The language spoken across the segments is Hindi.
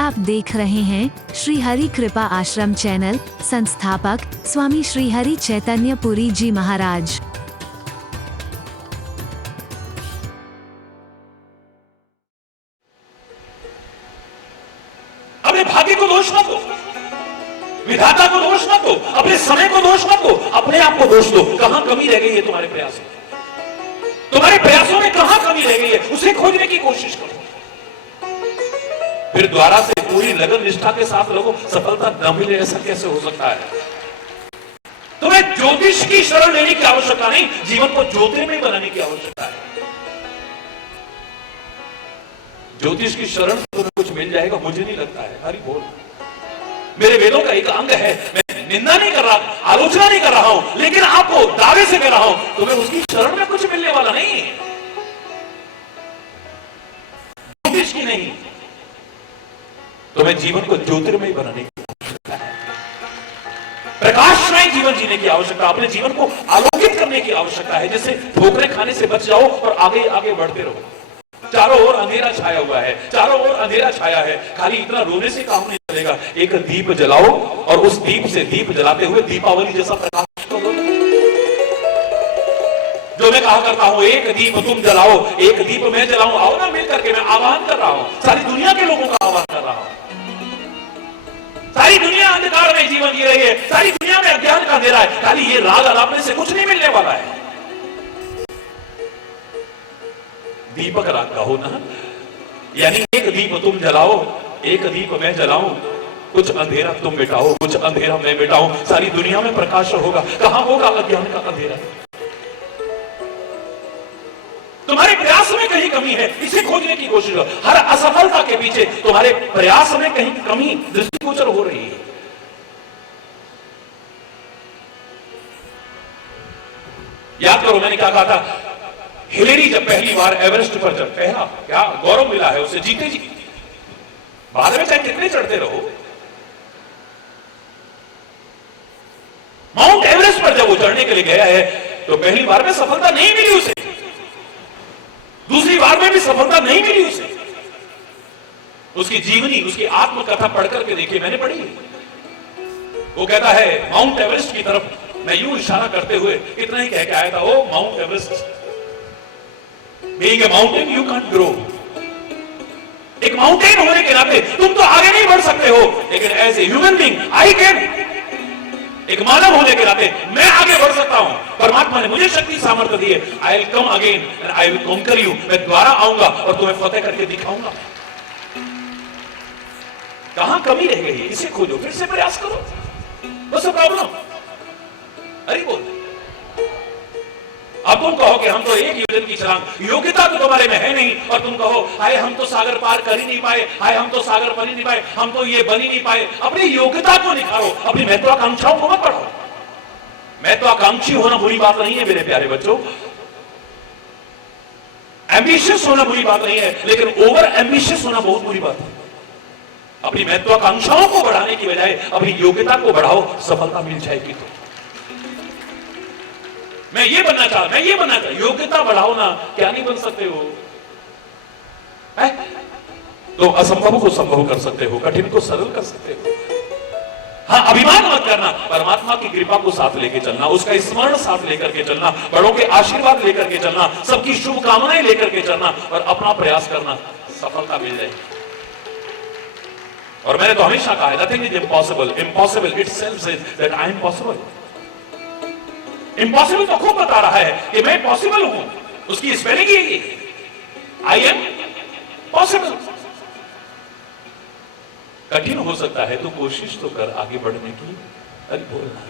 आप देख रहे हैं श्री हरि कृपा आश्रम चैनल। संस्थापक स्वामी श्री हरि चैतन्य पुरी जी महाराज। अपने भाग्य को दोष मत दो, विधाता को दोष मत दो, अपने समय को दोष मत दो, अपने आप को दोष दो। कहां कमी रह गई है तुम्हारे प्रयासों में? तुम्हारे प्रयासों में कहां कमी रह गई है, उसे खोजने की कोशिश करो। फिर द्वारा से पूरी लगन निष्ठा के साथ रहो, सफलता न मिले ऐसा कैसे हो सकता है? तुम्हें ज्योतिष की शरण लेने की आवश्यकता नहीं, जीवन को ज्योतिर्मय बनाने की आवश्यकता है। ज्योतिष की शरण से तुम्हें कुछ मिल जाएगा मुझे नहीं लगता है। हरि बोल, मेरे वेदों का एक अंग है, मैं निंदा नहीं कर रहा, आलोचना नहीं कर रहा हूं, लेकिन आपको दावे से कह रहा हूं, तुम्हें उसकी शरण में कुछ मिलने वाला नहीं, ज्योतिष की नहीं। तुम्हें जीवन को ज्योतिर्मय बनाने की आवश्यकता है, प्रकाशमय जीवन जीने की आवश्यकता, अपने जीवन को आलोकित करने की आवश्यकता है। जैसे ठोकरे खाने से बच जाओ और आगे आगे बढ़ते रहो। चारों ओर अंधेरा छाया हुआ है, चारों ओर अंधेरा छाया है, खाली इतना रोने से काम नहीं चलेगा। एक दीप जलाओ और उस दीप से दीप जलाते हुए दीपावली जैसा प्रकाश करो। जो मैं कहा करता हूं, एक दीप तुम जलाओ, एक दीप मैं जलाऊं, आओ ना मिल करके। मैं आह्वान कर रहा हूं, सारी दुनिया के लोगों का आह्वान कर रहा हूं। सारी दुनिया अंधकार में जीवन जी रही है, सारी दुनिया में अज्ञान का अंधेरा है, खाली ये राग अलापने से कुछ नहीं मिलने वाला है। दीपक राग का हो ना, यानी एक दीप तुम जलाओ, एक दीप मैं जलाऊं, कुछ अंधेरा तुम मिटाओ, कुछ अंधेरा मैं मिटाऊं, सारी दुनिया में प्रकाश होगा। कहां होगा अज्ञान का अंधेरा? तुम्हारे प्रयास में कहीं कमी है, इसे खोजने की कोशिश करो। हर असफलता के पीछे तुम्हारे प्रयास में कहीं कमी दृष्टिगोचर हो रही है। याद करो मैंने क्या कहा था, हिलेरी जब पहली बार एवरेस्ट पर जब पहला क्या गौरव मिला है उसे, जीते जी। बाद में चाहे कितने चढ़ते रहो, माउंट एवरेस्ट पर जब वो चढ़ने के लिए गया है तो पहली बार में सफलता नहीं मिली उसे, दूसरी बार में भी सफलता नहीं मिली उसे। उसकी जीवनी, उसकी आत्मकथा पढ़कर के देखिए, मैंने पढ़ी। वो कहता है माउंट एवरेस्ट की तरफ, मैं यूं इशारा करते हुए इतना ही कह के आया था, O mount Everest, being a mountain you can't grow. एक माउंटेन होने के नाते तुम तो आगे नहीं बढ़ सकते हो, लेकिन as a human being I can. एक मानव होने के नाते मैं आगे बढ़ सकता हूं। परमात्मा ने मुझे शक्ति सामर्थ्य दी है। I will come again and I will conquer you. मैं दोबारा आऊंगा और तुम्हें फतेह करके दिखाऊंगा। कहां कमी रह गई है, इसे खोजो, फिर से प्रयास करो। बस प्रॉब्लम, अरे बोल। अब तुम कहो कि हम तो एक योजन की छलांग, योग्यता तो तुम्हारे में है नहीं, और तुम कहो हाय हम तो सागर पार कर ही नहीं पाए, हाय हम तो सागर बन ही नहीं पाए, हम तो ये बन ही नहीं पाए। अपनी योग्यता को निखारो, अपनी महत्वाकांक्षाओं को मत बढ़ाओ। महत्वाकांक्षी होना बुरी बात नहीं है मेरे प्यारे बच्चों, एम्बिशियस होना बुरी बात नहीं है, लेकिन ओवर एम्बिशियस होना बहुत बुरी बात है। अपनी महत्वाकांक्षाओं को बढ़ाने की बजाय अपनी योग्यता को बढ़ाओ, सफलता मिल जाएगी। तो मैं ये बनना चाहता, योग्यता बढ़ाओ ना, क्या नहीं बन सकते हो? तो असंभव को संभव कर सकते हो, कठिन को सरल कर सकते हो। हाँ, अभिमान मत करना, परमात्मा की कृपा को साथ लेके चलना, उसका स्मरण साथ लेकर के चलना, बड़ों के आशीर्वाद लेकर के चलना, सबकी शुभकामनाएं लेकर के चलना और अपना प्रयास करना, सफलता मिल जाएगी। और मैंने तो हमेशा कहा है, nothing is impossible, impossible itself says that I am possible. Impossible तो खूब बता रहा है कि मैं पॉसिबल हूं, उसकी spelling he I am possible. कठिन हो सकता है तो कोशिश तो कर आगे बढ़ने की, अरे बोलना।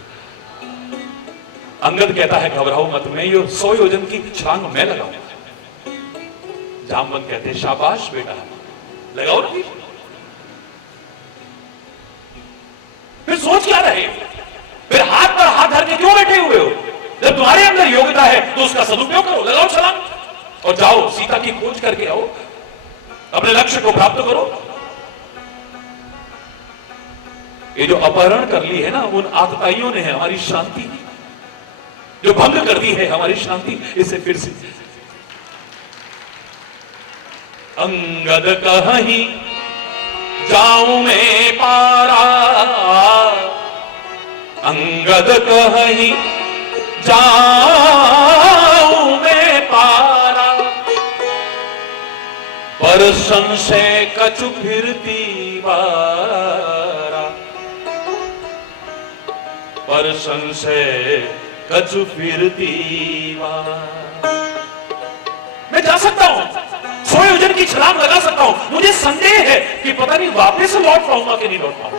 अंगद कहता है घबराओ मत, मैं ये 100 योजन की छलांग मैं लगाऊंगा। जामवंत कहते हैं शाबाश बेटा, लगाओ ना। फिर सोच क्या रहे, फिर हाथ पर हाथ धर के क्यों बैठे हुए हो? जब तुम्हारे अंदर योग्यता है तो उसका सदुपयोग करो, लगाओ छलांग और जाओ, सीता की खोज करके आओ, अपने लक्ष्य को प्राप्त करो। ये जो अपहरण कर ली है ना उन आतताइयों ने, है हमारी शांति, जो भंग कर दी है हमारी शांति, इसे फिर से अंगद कहीं जाऊं मैं पारा, अंगद कहीं जाऊं मैं पारा, पर संशय कछु फिरती वारा, पर संशय कछु फिरती वारा। मैं जा सकता हूं, 100 योजन की छलांग लगा सकता हूं, मुझे संदेह है कि पता नहीं वापस लौट पाऊंगा कि नहीं लौट पाऊंगा।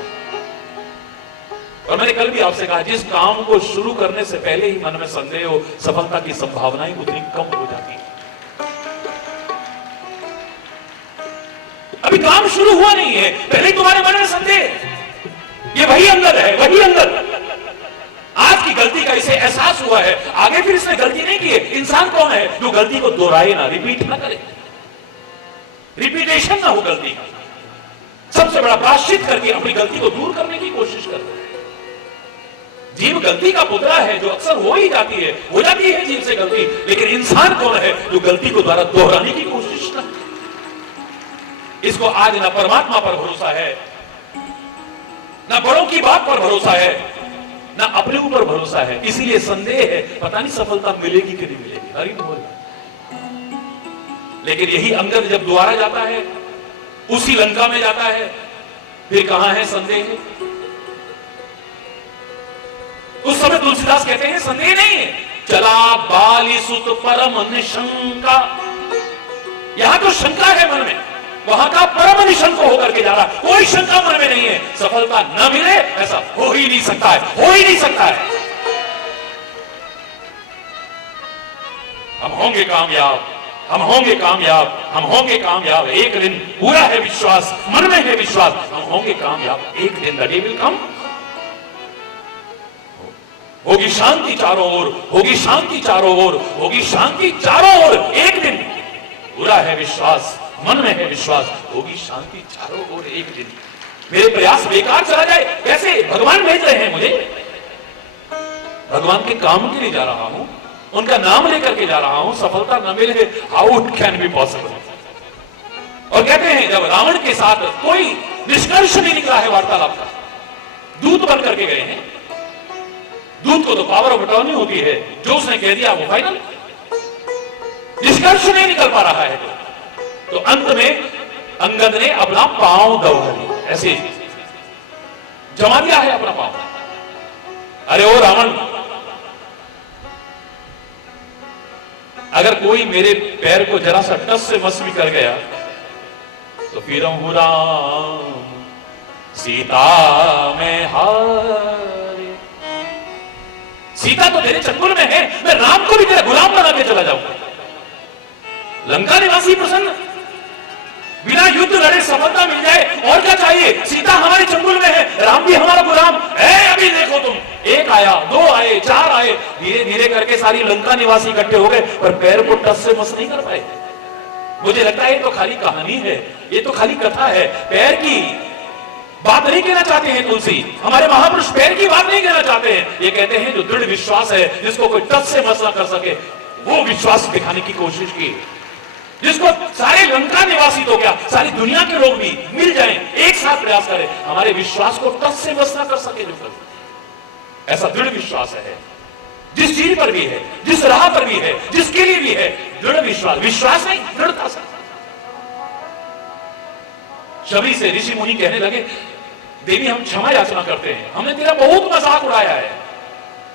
और मैंने कल भी आपसे कहा, जिस काम को शुरू करने से पहले ही मन में संदेह हो, सफलता की संभावनाएं उतनी कम हो जाती है। अभी काम शुरू हुआ नहीं है, पहले ही तुम्हारे मन में संदेह। ये वही अंगद है, वही अंगद। आज की गलती का इसे एहसास हुआ है, आगे फिर इसने गलती नहीं की है। इंसान कौन है जो गलती को दोहराए ना, रिपीट ना करे, रिपीटेशन ना हो गलती का। सबसे बड़ा प्रायश्चित करके अपनी गलती को दूर करने की कोशिश करता है। जीव गलती का पुतला है जो अक्सर हो ही जाती है, हो जाती है जीव से गलती, लेकिन इंसान कौन है जो गलती को दोबारा दोहराने की कोशिश करता है। इसको आज ना परमात्मा पर भरोसा है, ना बड़ों की बात पर भरोसा है, ना अपने ऊपर भरोसा है। इसीलिए संदेह है, पता नहीं सफलता मिलेगी कि नहीं मिलेगी। हरि बोल। लेकिन यही अंगद जब दोबारा जाता है, उसी लंका में जाता है, फिर कहां है संदेह? उस समय तुलसीदास कहते हैं संदेह नहीं है, चला बाली सुत परम निशंका। यहां तो शंका है मन में, वहां का परम निशंक होकर के जा रहा, कोई शंका मन में नहीं है। सफलता न मिले ऐसा हो ही नहीं सकता है, हो ही नहीं सकता है। हम होंगे कामयाब, हम होंगे कामयाब, हम होंगे कामयाब। एक दिन पूरा है विश्वास, मन में है विश्वास, हम होंगे कामयाब। एक दिन द डे विल कम, होगी शांति चारों ओर, होगी शांति चारों ओर, होगी शांति चारों ओर। एक दिन पूरा है विश्वास, मन में है विश्वास, होगी शांति चारों ओर। एक दिन मेरे प्रयास बेकार चला जाए, कैसे? भगवान भेज रहे हैं मुझे, भगवान के काम के लिए जा रहा हूं, उनका नाम लेकर के जा रहा हूं। सफलता न मिले, how it can be possible. और कहते हैं जब रावण के साथ कोई निष्कर्ष नहीं निकला है वार्तालाप का, दूत बन करके गए हैं, दूत को तो पावर ऑफ अटॉर्नी होती है, जो उसने कह दिया वो फाइनल, निष्कर्ष नहीं निकल पा रहा है। तो अंत में अंगद ने अपना पांव दबा दिया, ऐसे जमा दिया है अपना पांव। अरे ओ रावण, अगर कोई मेरे पैर को जरा सा टस से मस भी कर गया तो फिर हूं राम सीता में हारे। सीता तो तेरे चंगुल में है, मैं राम को भी तेरा गुलाम बना के चला जाऊंगा। लंका निवासी प्रसन्न, बिना युद्ध लड़े सफलता मिल जाए, और क्या चाहिए? सीता हमारे चंगुल में है, राम भी हमारा गुलाम है। अभी देखो तुम, एक आया, दो आए, चार आए, धीरे धीरे करके सारी लंका निवासी इकट्ठे हो गए, पर पैर को टस से मस नहीं कर पाए। मुझे लगता है ये तो खाली कहानी है, ये तो खाली कथा है, पैर की बात नहीं कहना चाहते हैं तुलसी। हमारे महापुरुष पैर की बात नहीं कहना चाहते हैं, ये कहते हैं जो दृढ़ विश्वास है, जिसको कोई टच से मस ना कर सके, वो विश्वास दिखाने की कोशिश की, जिसको सारे लंका निवासी तो क्या सारी दुनिया के लोग भी मिल जाएं, एक साथ प्रयास करें, हमारे विश्वास को टच से मस ना कर सके। जो कर ऐसा दृढ़ विश्वास है, जिस चीज पर भी है, जिस राह पर भी है, जिसके लिए भी है, दृढ़ विश्वास, विश्वास नहीं दृढ़ता से। शबरी से ऋषि मुनि कहने लगे, देवी हम क्षमा याचना करते हैं, हमने तेरा बहुत मजाक उड़ाया है।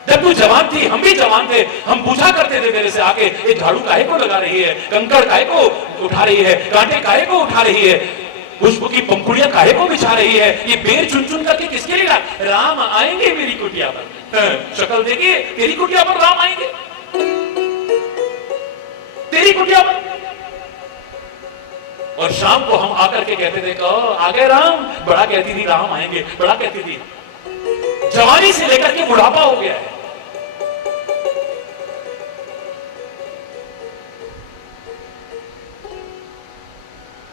जब तू जवान थी, हम भी जवान थे, हम पूछा करते थे तेरे से आके, ये झाड़ू काहे को लगा रही है, कंकड़ काहे को उठा रही है, कांटे काहे को उठा रही है, पुष्प की पंखुड़ियां काहे को बिछा रही है, ये बेर चुन चुन करके किसके लिए? राम आएंगे मेरी कुटिया पर, शक्ल देखिए, तेरी कुटिया पर राम आएंगे, तेरी कुटिया पर। और शाम को हम आकर के कहते थे, कहो आ गए राम, बड़ा कहती थी राम आएंगे, बड़ा कहती थी। जवानी से लेकर के बुढ़ापा हो गया है।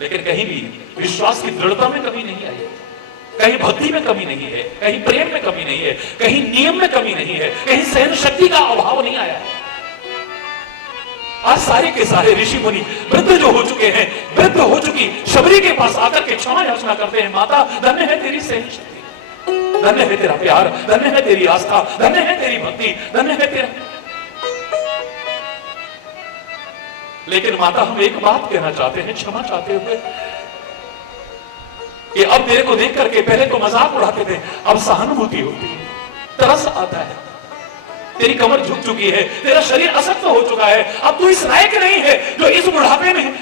लेकिन कहीं भी विश्वास की दृढ़ता में कमी नहीं आई, कहीं भक्ति में कमी नहीं है, कहीं प्रेम में कमी नहीं है, कहीं नियम में कमी नहीं है, कहीं सहन शक्ति का अभाव नहीं आया है। आज सारे के सारे ऋषि मुनि वृद्ध जो हो चुके हैं, वृद्ध हो चुकी शबरी के पास आकर के क्षमा याचना करते हैं, माता धन्य है तेरी सहन शक्ति, धन्य है तेरा प्यार, धन्य है तेरी आस्था, धन्य है तेरी भक्ति, धन्य है तेरा। लेकिन माता हम एक बात कहना चाहते हैं क्षमा चाहते हुए कि अब तेरे को देख करके पहले तो मजाक उड़ाते थे, अब सहानुभूति होती है, तरस आता है, तेरी कमर झुक चुकी है, तेरा शरीर असक्त हो चुका है, अब तू इस लायक नहीं है जो इस बुढ़ापे में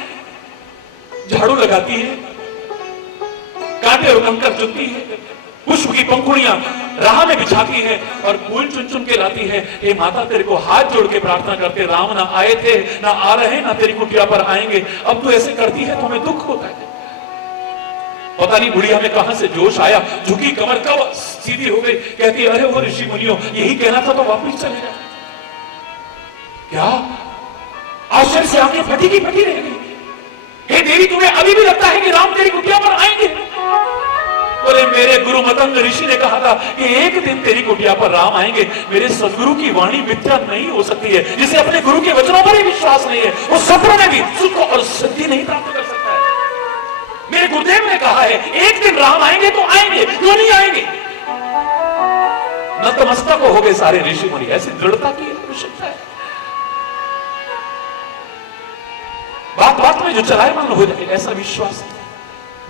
झाड़ू लगाती है, कांटे और कंकर चुनती है, पुष्प की पंखुड़ियां राह में बिछाती है और फूल चुन चुन के लाती है। हे माता तेरे को हाथ जोड़ के प्रार्थना करते, राम ना आए थे ना आ रहे ना तेरी कुटिया पर आएंगे, अब तू ऐसे करती है तो हमें दुख होता है। पता नहीं बुढ़िया में कहां से जोश आया, झुकी कमर कब सीधी हो गई, कहती है अरे वो ऋषि मुनियों यही कहना था तो वापिस चले जाओ। क्या आश्चर्य से आंखें फटी की फटी रह गई। हे देवी तुम्हें अभी भी लगता है कि राम तेरी कुटिया पर आएंगे? बोले मेरे गुरु मतंग ऋषि ने कहा था कि एक दिन तेरी कुटिया पर राम आएंगे। मेरे सदगुरु की वाणी मिथ्या नहीं हो सकती है, जिसे अपने गुरु के वचनों पर ही विश्वास नहीं है वो सपनों में भी सुख और सिद्धि नहीं प्राप्त कर सकता है। मेरे गुरुदेव ने कहा है एक दिन राम आएंगे तो आएंगे, क्यों नहीं आएंगे? नतमस्तक हो गए सारे ऋषि मुनि। ऐसी दृढ़ता की आवश्यकता है। बात बात में जो चलायमान हो जाए ऐसा विश्वास,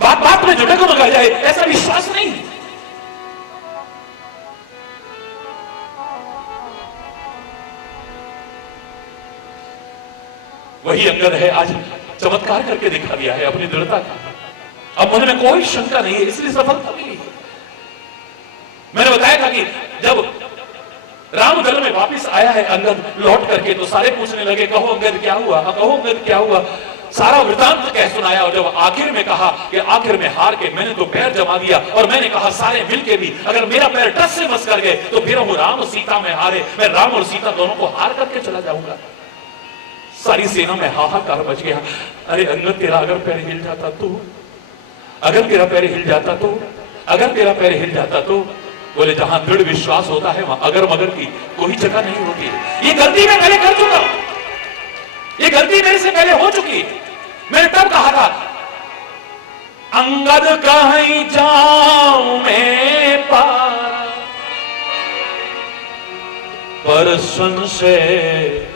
बात बात में जो डगमगा जाए ऐसा विश्वास नहीं है। वही अंगद है, आज चमत्कार करके दिखा दिया है अपनी दृढ़ता का। अब मन में कोई शंका नहीं है, इसलिए सफलता मिली। मैंने बताया था कि जब रामदल में वापस आया है अंगद लौट करके, तो सारे पूछने लगे कहो अंगद क्या हुआ, कहो अंगद क्या हुआ। सारा वृतांत कह सुनाया और जब आखिर में कहा कि आखिर में हार के मैंने तो पैर जमा दिया और मैंने कहा सारे मिलके भी अगर मेरा पैर टस से मस कर गए तो फिर वो राम और सीता में हारे, मैं राम और सीता दोनों को हार करके चला जाऊंगा। सारी सेना में हाहाकार मच गया। अरे अंगद तेरा अगर पैर हिल जाता तो, अगर तेरा पैर हिल जाता तो, अगर तेरा पैर हिल जाता तो। बोले जहां दृढ़ विश्वास होता है वहां अगर मगर की कोई जगह नहीं होती। ये गलती मैं पहले कर चुका हूं, ये गलती मेरे से पहले हो चुकी। मैंने तब कहा था अंगद कहीं जाऊं मैं पार, पर संशय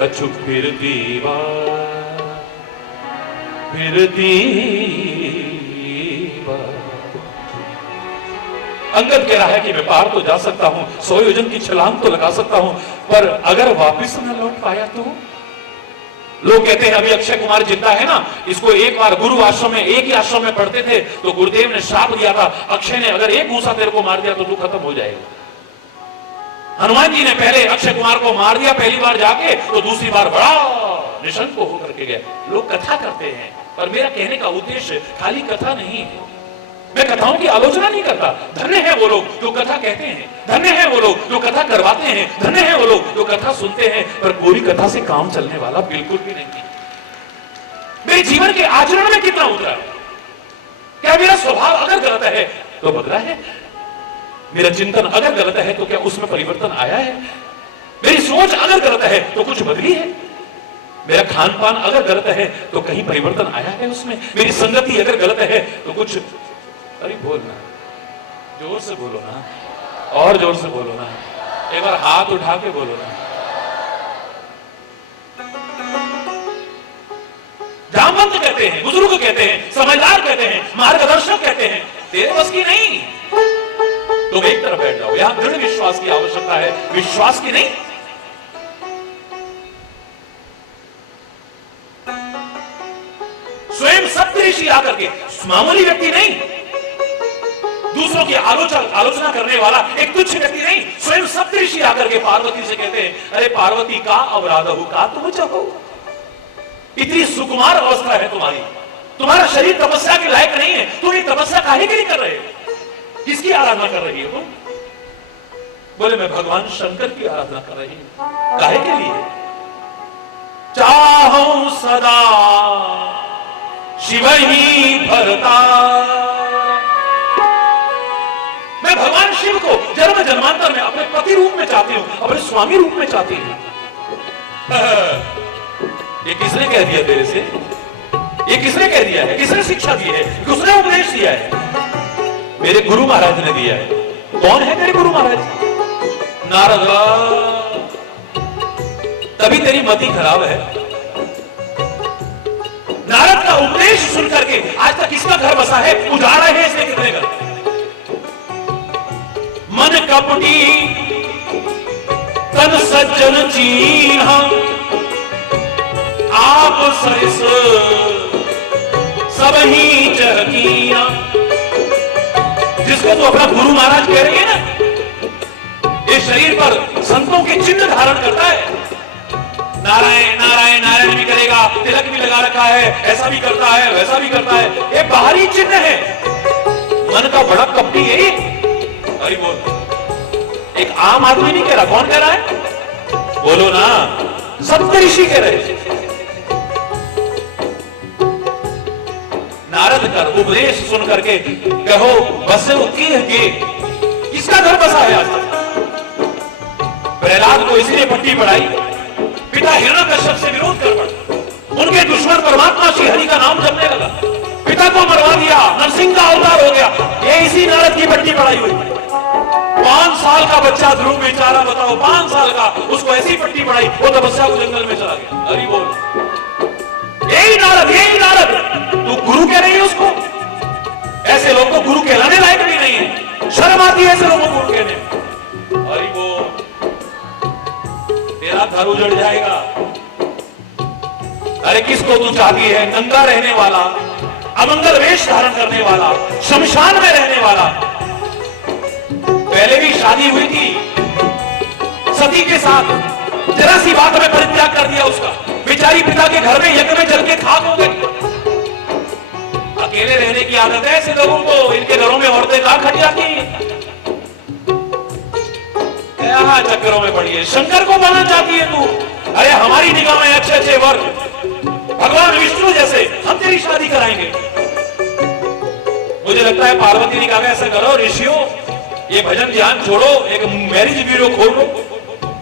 कछु फिर दीवार, फिर दीवार। अंगद कह रहा है कि मैं पार तो जा सकता हूं, 100 योजन की छलांग तो लगा सकता हूं, पर अगर वापस न लौट पाया तो। लोग कहते हैं अभी अक्षय कुमार जिंदा है ना, इसको एक बार गुरु आश्रम में एक ही आश्रम में पढ़ते थे तो गुरुदेव ने श्राप दिया था अक्षय ने अगर एक घूसा तेरे को मार दिया तो तू खत्म हो जाएगा। हनुमान जी ने पहले अक्षय कुमार को मार दिया पहली बार जाके, तो दूसरी बार बड़ा निशंक होकर के गए। लोग कथा करते हैं, पर मेरा कहने का उद्देश्य खाली कथा नहीं है। मैं कथाओं की आलोचना नहीं करता। धन्य है वो लोग जो कथा कहते हैं, धन्य है वो लोग जो कथा करवाते हैं, धन्य है वो लोग जो कथा सुनते हैं, पर पूरी कथा से काम चलने वाला बिल्कुल भी नहीं। मेरे जीवन के आचरण में कितना उतरा? क्या मेरा स्वभाव अगर गलत है तो बदला है? मेरा चिंतन अगर गलत है तो क्या उसमें परिवर्तन आया है? मेरी सोच अगर गलत है तो कुछ बदली है? मेरा खान पान अगर गलत है तो कहीं परिवर्तन आया है उसमें? मेरी संगति अगर गलत है तो कुछ, अरे बोलना, जोर से बोलो ना, और जोर से बोलो ना, एक बार हाथ उठा के बोलो ना। जामवंत कहते हैं, बुजुर्ग कहते हैं, समझदार कहते हैं, मार्गदर्शक कहते हैं, तेरे बस की नहीं। तुम एक तरफ बैठ जाओ, यहां दृढ़ विश्वास की आवश्यकता है, विश्वास की नहीं। स्वयं सप्तऋषि आकर के, मामूली व्यक्ति नहीं, दूसरों की आलोचना करने वाला एक तुच्छ व्यक्ति नहीं, स्वयं सप्तऋषि आकर के पार्वती से कहते हैं अरे पार्वती का अपराध हो, का तुम चाहो? इतनी सुकुमार अवस्था है तुम्हारी, तुम्हारा शरीर तपस्या के लायक नहीं है, तुम ये तपस्या काहे के लिए कर रहे हो? किसकी आराधना कर रही हो तुम? बोले मैं भगवान शंकर की आराधना कर रही हूं। काहे के लिए? चाहूं सदा शिव ही भरता। मैं भगवान शिव को जन्म जन्मांतर में अपने पति रूप में चाहती हूं, अपने स्वामी रूप में चाहती हूं। ये किसने कह दिया तेरे से? ये किसने कह दिया है? किसने शिक्षा दी है? किसने उपदेश दिया है? मेरे गुरु महाराज ने दिया है। कौन है तेरे गुरु महाराज? नारद। तभी तेरी मति खराब है। नारद का उपदेश सुन करके आज तक किसका घर बसा है? उजाड़ा है इसने कितने घर? मन कपटी तन सज्जन चीन्हा आप सरिस सब ही चहकिया। जिसको तो अपना गुरु महाराज कह रही है ना, ये शरीर पर संतों के चिन्ह धारण करता है। नारायण नारायण नारायण भी करेगा, तिलक भी लगा रखा है, ऐसा भी करता है, वैसा भी करता है। ये बाहरी चिन्ह है। मन का बड़ा कपटी है ये। अरे बोल, एक आम आदमी नहीं कह रहा। कौन कह रहा है? बोलो ना। सप्तऋषि कह रहे। नारद कर उपदेश सुन करके कहो बसे उनकी है कि किसका घर बसा है आज तक? प्रहलाद को इसलिए पट्टी पढ़ाई, पिता हिरण्यकश्यप से विरोध कर पड़ा। उनके दुश्मन परमात्मा श्री हरि का नाम जपने लगा, पिता को मरवा दिया, नरसिंह का अवतार हो गया। ये इसी नारद की पट्टी पढ़ाई हुई। 5 साल का बच्चा ध्रुव बेचारा, बताओ 5 साल का, उसको ऐसी पट्टी पढ़ाई, वो तपस्या को जंगल में चला गया। हरि बोल। यही नारद तू गुरु कह रही है उसको? ऐसे लोग को गुरु कहलाने लायक भी नहीं है। शर्म आती है ऐसे लोगों को गुरु कहने। हरि बोल। तेरा घर उजड़ जाएगा। अरे किसको तू चाहती है? नंगा रहने वाला, अमंगल वेश धारण करने वाला, शमशान में रहने वाला। पहले भी शादी हुई थी सती के साथ, जरा सी बात में परित्याग कर दिया उसका। बेचारी पिता के घर में यज्ञ में जल के खाक हो गई। अकेले रहने की आदत है ऐसे लोगों को। इनके घरों में औरतें कहां खट जाती हैं? क्या चक्करों में पड़ी है? शंकर को बनना चाहती है तू? अरे हमारी निगाह में अच्छे अच्छे वर भगवान विष्णु जैसे, हम तेरी शादी कराएंगे। मुझे लगता है पार्वती ने कहा ऐसा करो ऋषियों, ये भजन ध्यान छोड़ो, एक मैरिज ब्यूरो खोल लो,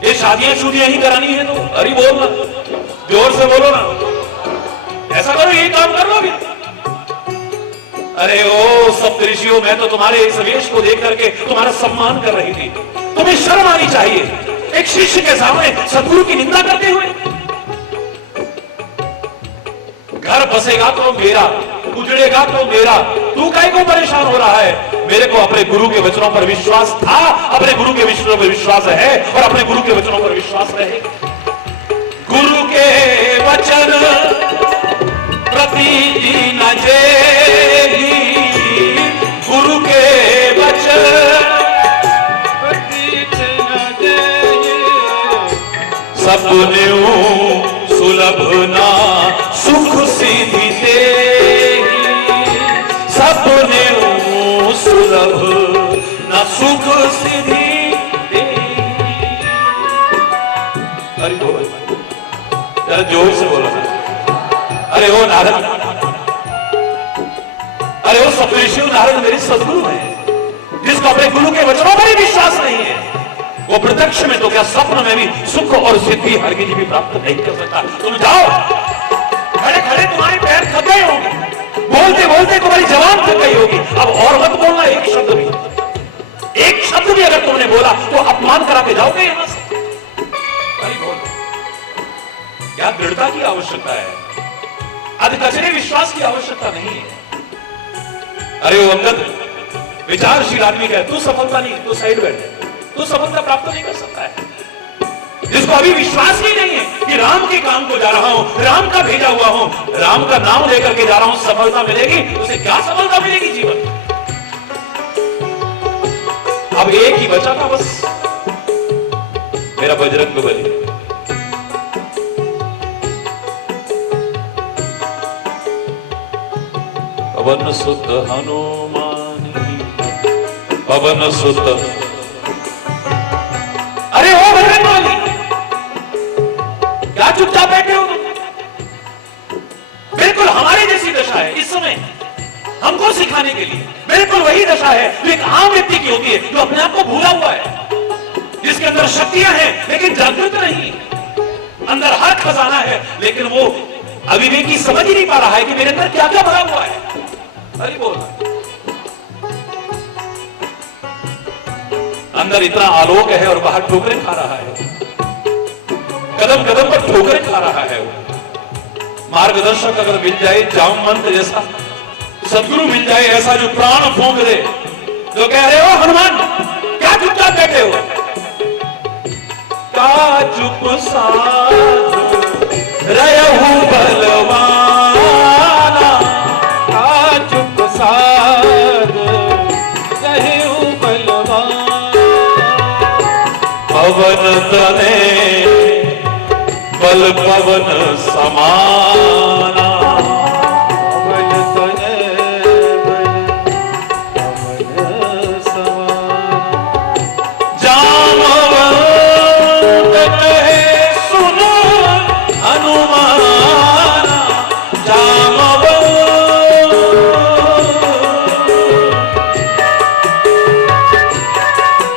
ये शादियां शुदियां ही करानी है तो। अरे बोल ना, जोर से बोलो ना। ऐसा करो, ये काम कर लो अभी। अरे ओ सप्तऋषियों, मैं तो तुम्हारे इस वेश को देख करके तुम्हारा सम्मान कर रही थी। तुम्हें शर्म आनी चाहिए एक शिष्य के सामने सदगुरु की निंदा करते हुए। घर बसेगा तो मेरा, उजड़ेगा तो मेरा। तू काहे को परेशान हो रहा है? मेरे को अपने गुरु के वचनों पर विश्वास था, अपने गुरु के वचनों पर विश्वास है और अपने गुरु के वचनों पर विश्वास रहे। गुरु के वचन प्रति न जेही, गुरु के वचन सपने सुलभ ना सुख सिद्धि तेहि, सपने सुलभ ना सुख सिद्धि तेहि। अरे बोलो जरा जोर से बोलो ना। अरे ओ नारद, अरे ओ सप्तऋषि नारद मेरे सदगुरु हैं, जिसको अपने गुरु के वचनों पर ही विश्वास नहीं है, वो प्रत्यक्ष में तो क्या स्वप्न में भी सुख और सिद्धि हरगिज भी प्राप्त नहीं कर सकता। तुम जाओ, खड़े खड़े तुम्हारे पैर थक गए होंगे, बोलते बोलते तुम्हारी जबान थक गई होगी। अब और मत बोलना एक शब्द भी। एक शब्द भी अगर तुमने बोला तो अपमान करा के जाओगे यहां से। अरे बोल, क्या दृढ़ता की आवश्यकता है, अधकचरे विश्वास की आवश्यकता नहीं है। अरे वो अंगद विचारशील आदमी का, तू सफलता नहीं, तू साइड बैठ, तू सफलता प्राप्त नहीं कर सकता है। जिसको अभी विश्वास ही नहीं है कि राम के काम को जा रहा हूं, राम का भेजा हुआ हूं, राम का नाम लेकर के जा रहा हूं, सफलता मिलेगी, उसे क्या सफलता मिलेगी जीवन? अब एक ही बचा था बस, मेरा बजरंग बली। पवन सुत हनुमान, पवन सुत। अरे ओ बजरंग बली, क्या चुपचाप बैठे हो तुम? बिल्कुल हमारी जैसी दशा है इस समय, हमको सिखाने के लिए बिल्कुल वही दशा है जो एक आम व्यक्ति की होती है, जो अपने आप को भूला हुआ है, जिसके अंदर शक्तियां हैं लेकिन जागृत नहीं। अंदर हर खजाना है, लेकिन वो अविवेकी समझ ही नहीं पा रहा है कि मेरे अंदर क्या क्या भरा हुआ है। अरे बोल, अंदर इतना आलोक है और बाहर ठोकरें खा रहा है, कदम कदम पर ठोकरें खा रहा है। वो मार्गदर्शक अगर मिल जाए, जामवंत जैसा सदगुरु मिल जाए, ऐसा जो प्राण फूंक दे, तो कह रहे हो हनुमान क्या चुपचाप बैठे हो, का चुप साध रहू बलवाना, का चुप साध रहू बलवाना, पवन तने बल पवन समाना, पवन तने बल पवन समाना, जामवंत कहे सुनो हनुमान, जामवंत।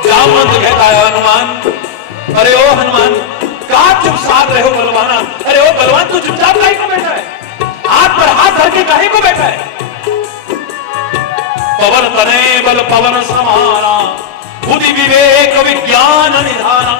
जामवंत कहता है हनुमान, अरे ओ हनुमान का चुप साध रहे हो बलवाना, अरे ओ बलवान तू चुपचाप काहे को बैठा है, हाथ पर हाथ धर के काहे को बैठा है। पवन तने बल पवन समाना, बुद्धि विवेक विज्ञान निधाना।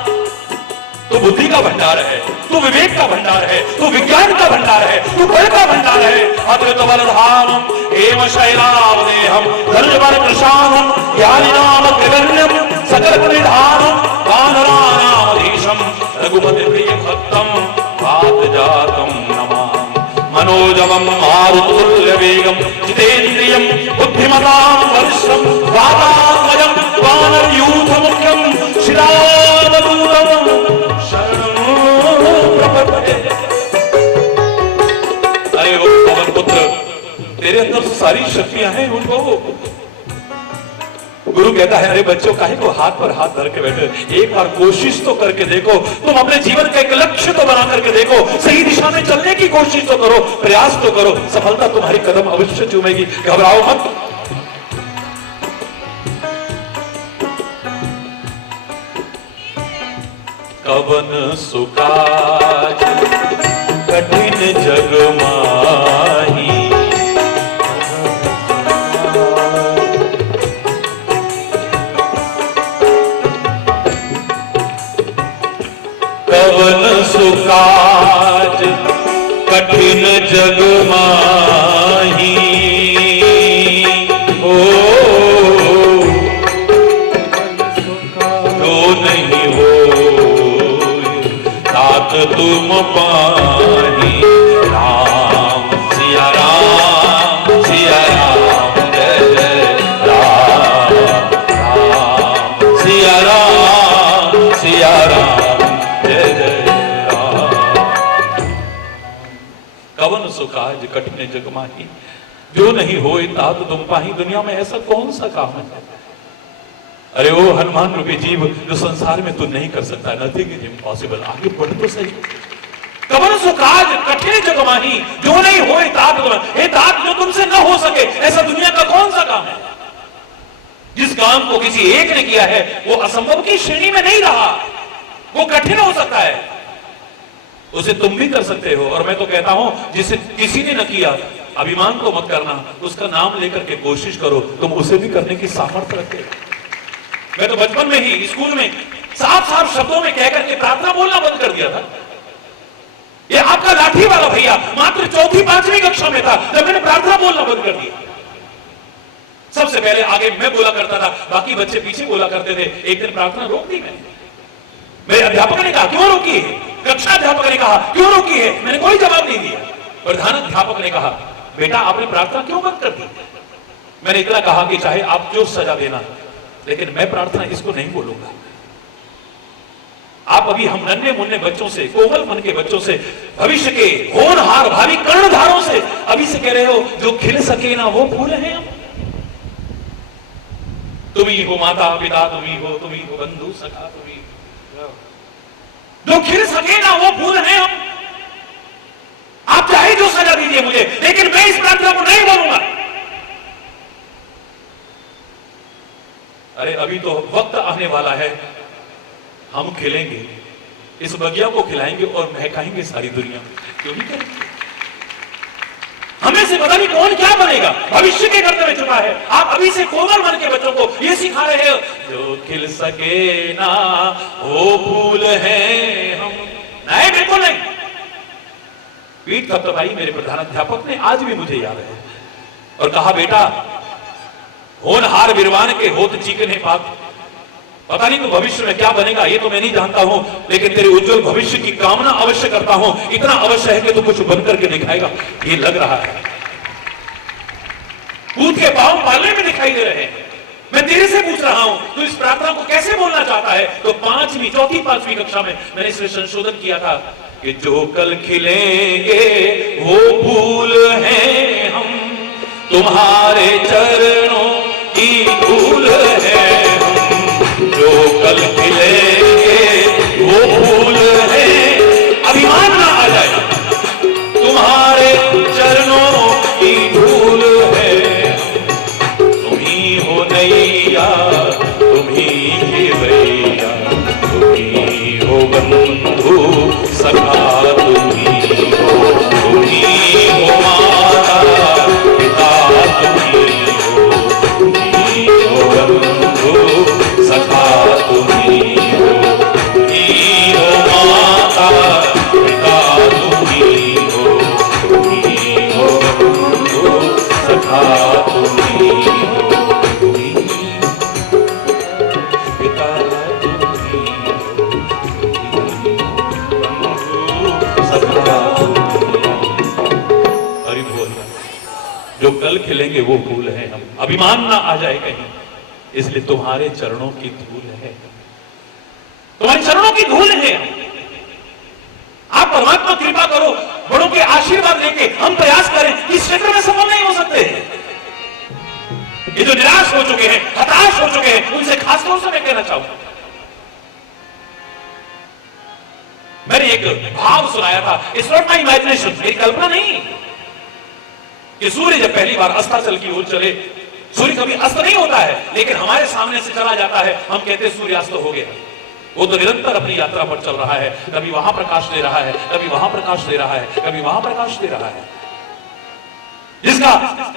तू बुद्धि का भंडार है, तू विवेक का भंडार है, तू विज्ञान का भंडार है, तू बल का भंडार है। अद्भुत बलधामम हेम शैलावदेहम धनुर्बल प्रशानम ज्ञानी नाम त्रिवर्ण्यम सकल गुणनिधानम वानराणामधीशम रघुपति प्रिय भक्तम वात जातम नमामि। मनोजवम मारुतुल्य वेगम जितेन्द्रियम बुद्धिमतां वरिष्ठम वातात्मजं वानर यूथ मुख्यम श्रीरामदूतम शरणं प्रपद्ये। अरे ओ पवन पुत्र, तेरे अंदर तो सारी शक्तियां हैं, उनको गुरु कहता है अरे बच्चों काहे को हाथ पर हाथ धर के बैठे, एक बार कोशिश तो करके देखो, तुम अपने जीवन का एक लक्ष्य तो बना करके देखो, सही दिशा में चलने की कोशिश तो करो, प्रयास तो करो, सफलता तुम्हारी कदम अवश्य चूमेगी, घबराओ मत। कवन सुकाज कठिन जग माही, कवन सुकाज कठिन जग माही, ओ जो नहीं हो तात तुम पाही। राम सिया राम सिया राम जय जय राम, राम सिया राम सिया राम जय जय राम। कवन सुकाज कठिन जग माही, जो नहीं होए तात तुम पाही। दुनिया में ऐसा कौन सा काम है, अरे ओ हनुमान रूपी जीव, जो संसार में तू नहीं कर सकता, नथिंग इज इम्पॉसिबल। आगे बढ़ तो सही। कवन सुकाज कठिन जग माही, जो नहीं होए तात तुम, हे तात जो तुमसे न हो सके, ऐसा दुनिया का कौन सा काम है। जिस काम को किसी एक ने किया है वो असंभव की श्रेणी में नहीं रहा, वो कठिन हो सकता है, उसे तुम भी कर सकते हो। और मैं तो कहता हूं जिसे किसी ने न किया, अभिमान तो मत करना, उसका नाम लेकर के कोशिश करो, तुम उसे भी करने की सामर्थ्य रखते हो। मैं तो बचपन में ही स्कूल में साफ साफ शब्दों में कहकर के प्रार्थना बोलना बंद कर दिया था। ये आपका लाठी वाला भैया मात्र चौथी पांचवी कक्षा में था जब मैंने प्रार्थना बोलना बंद कर दिया। सबसे पहले आगे मैं बोला करता था, बाकी बच्चे पीछे बोला करते थे। एक दिन प्रार्थना रोक दी मैंने, मेरे अध्यापक ने कहा क्यों रोकी है, कक्षा अध्यापक ने कहा क्यों रोकी है, मैंने कोई जवाब नहीं दिया। प्रधान अध्यापक ने कहा बेटा आपने प्रार्थना क्यों बंद कर दी। मैंने इतना कहा कि चाहे आप जो सजा देना, लेकिन मैं प्रार्थना इसको नहीं बोलूंगा। आप अभी हम नन्हे मुन्ने बच्चों से, कोमल मन के बच्चों से, भविष्य के होनहार भावी कर्णधारों से अभी से कह रहे हो जो खिल सके ना वो फूल हैं हम। तुम ही हो माता पिता, तुम ही हो बंधु सखा, तुम ही जो खिल सके ना वो फूल हैं हम। आप चाहे जो सजा दीजिए मुझे, लेकिन मैं इस प्रार्थना को नहीं बोलूंगा। अरे अभी तो वक्त आने वाला है, हम खिलेंगे, इस बगिया को खिलाएंगे और महकाएंगे सारी दुनिया में। क्यों नहीं करेंगे? हमें से पता नहीं कौन क्या बनेगा, भविष्य के करते में छुपा है। आप अभी से कोमल मन के बच्चों को ये सिखा रहे हो, जो खिल सके ना वो फूल है हम। नहीं, बिल्कुल नहीं। पीठ थपथपाई मेरे प्रधानाध्यापक ने, आज भी मुझे याद है, और कहा बेटा होनहार विरवान के होत चीकने पाक। पता नहीं तो भविष्य में क्या बनेगा, ये तो मैं नहीं जानता हूं, लेकिन तेरे उज्जवल भविष्य की कामना अवश्य करता हूं। इतना अवश्य है कि तू कुछ बन करके दिखाएगा, ये लग रहा है। कूद के पांव पालने में दिखाई दे रहे हैं। मैं तेरे से पूछ रहा हूं, तू इस प्रार्थना को कैसे बोलना चाहता है? तो चौथी पांचवी कक्षा में मैंने इसमें संशोधन किया था कि जो कल खिलेंगे वो फूल हैं हम, तुम्हारे चरणों की धूल है हम। जो कल खिलेंगे वो फूल है, अभिमान ना आ जाए, तुम्हारे चरणों की धूल है। तुम ही हो नैया, तुम ही भैया, तुम ही हो बंधु सखा, तुम ही हो माता पिता, तुम ही हो बंधु सखा, तुम ही हो माता पिता, तुम ही हो बंधु सखा, तुम ही हो पिता, तुम ही बंधु सखा, हरि बोल। जो कल खिलेंगे वो फूल हैं हम, अभिमान ना आ जाए कहीं, इसलिए तुम्हारे चरणों की धूल है, तुम्हारे चरणों की धूल है। आप परमात्मा कृपा करो, बड़ों के आशीर्वाद लेके हम प्रयास करें, इस क्षेत्र में सफल नहीं हो सकते। ये जो निराश हो चुके हैं, हताश हो चुके हैं, उनसे खासतौर से मैं कहना चाहूंगा। मैंने एक भाव सुनाया था, इट्स नॉट माय इमेजिनेशन, मेरी कल्पना नहीं, कि सूर्य जब पहली बार अस्ताचल की ओर चले, सूर्य कभी अस्त नहीं होता है, लेकिन हमारे सामने से चला जाता है, हम कहते हैं सूर्यास्त हो गया। वो तो निरंतर अपनी यात्रा पर चल रहा है, कभी वहां प्रकाश दे रहा है, कभी वहां प्रकाश दे रहा है, कभी वहां प्रकाश दे रहा है। जिसका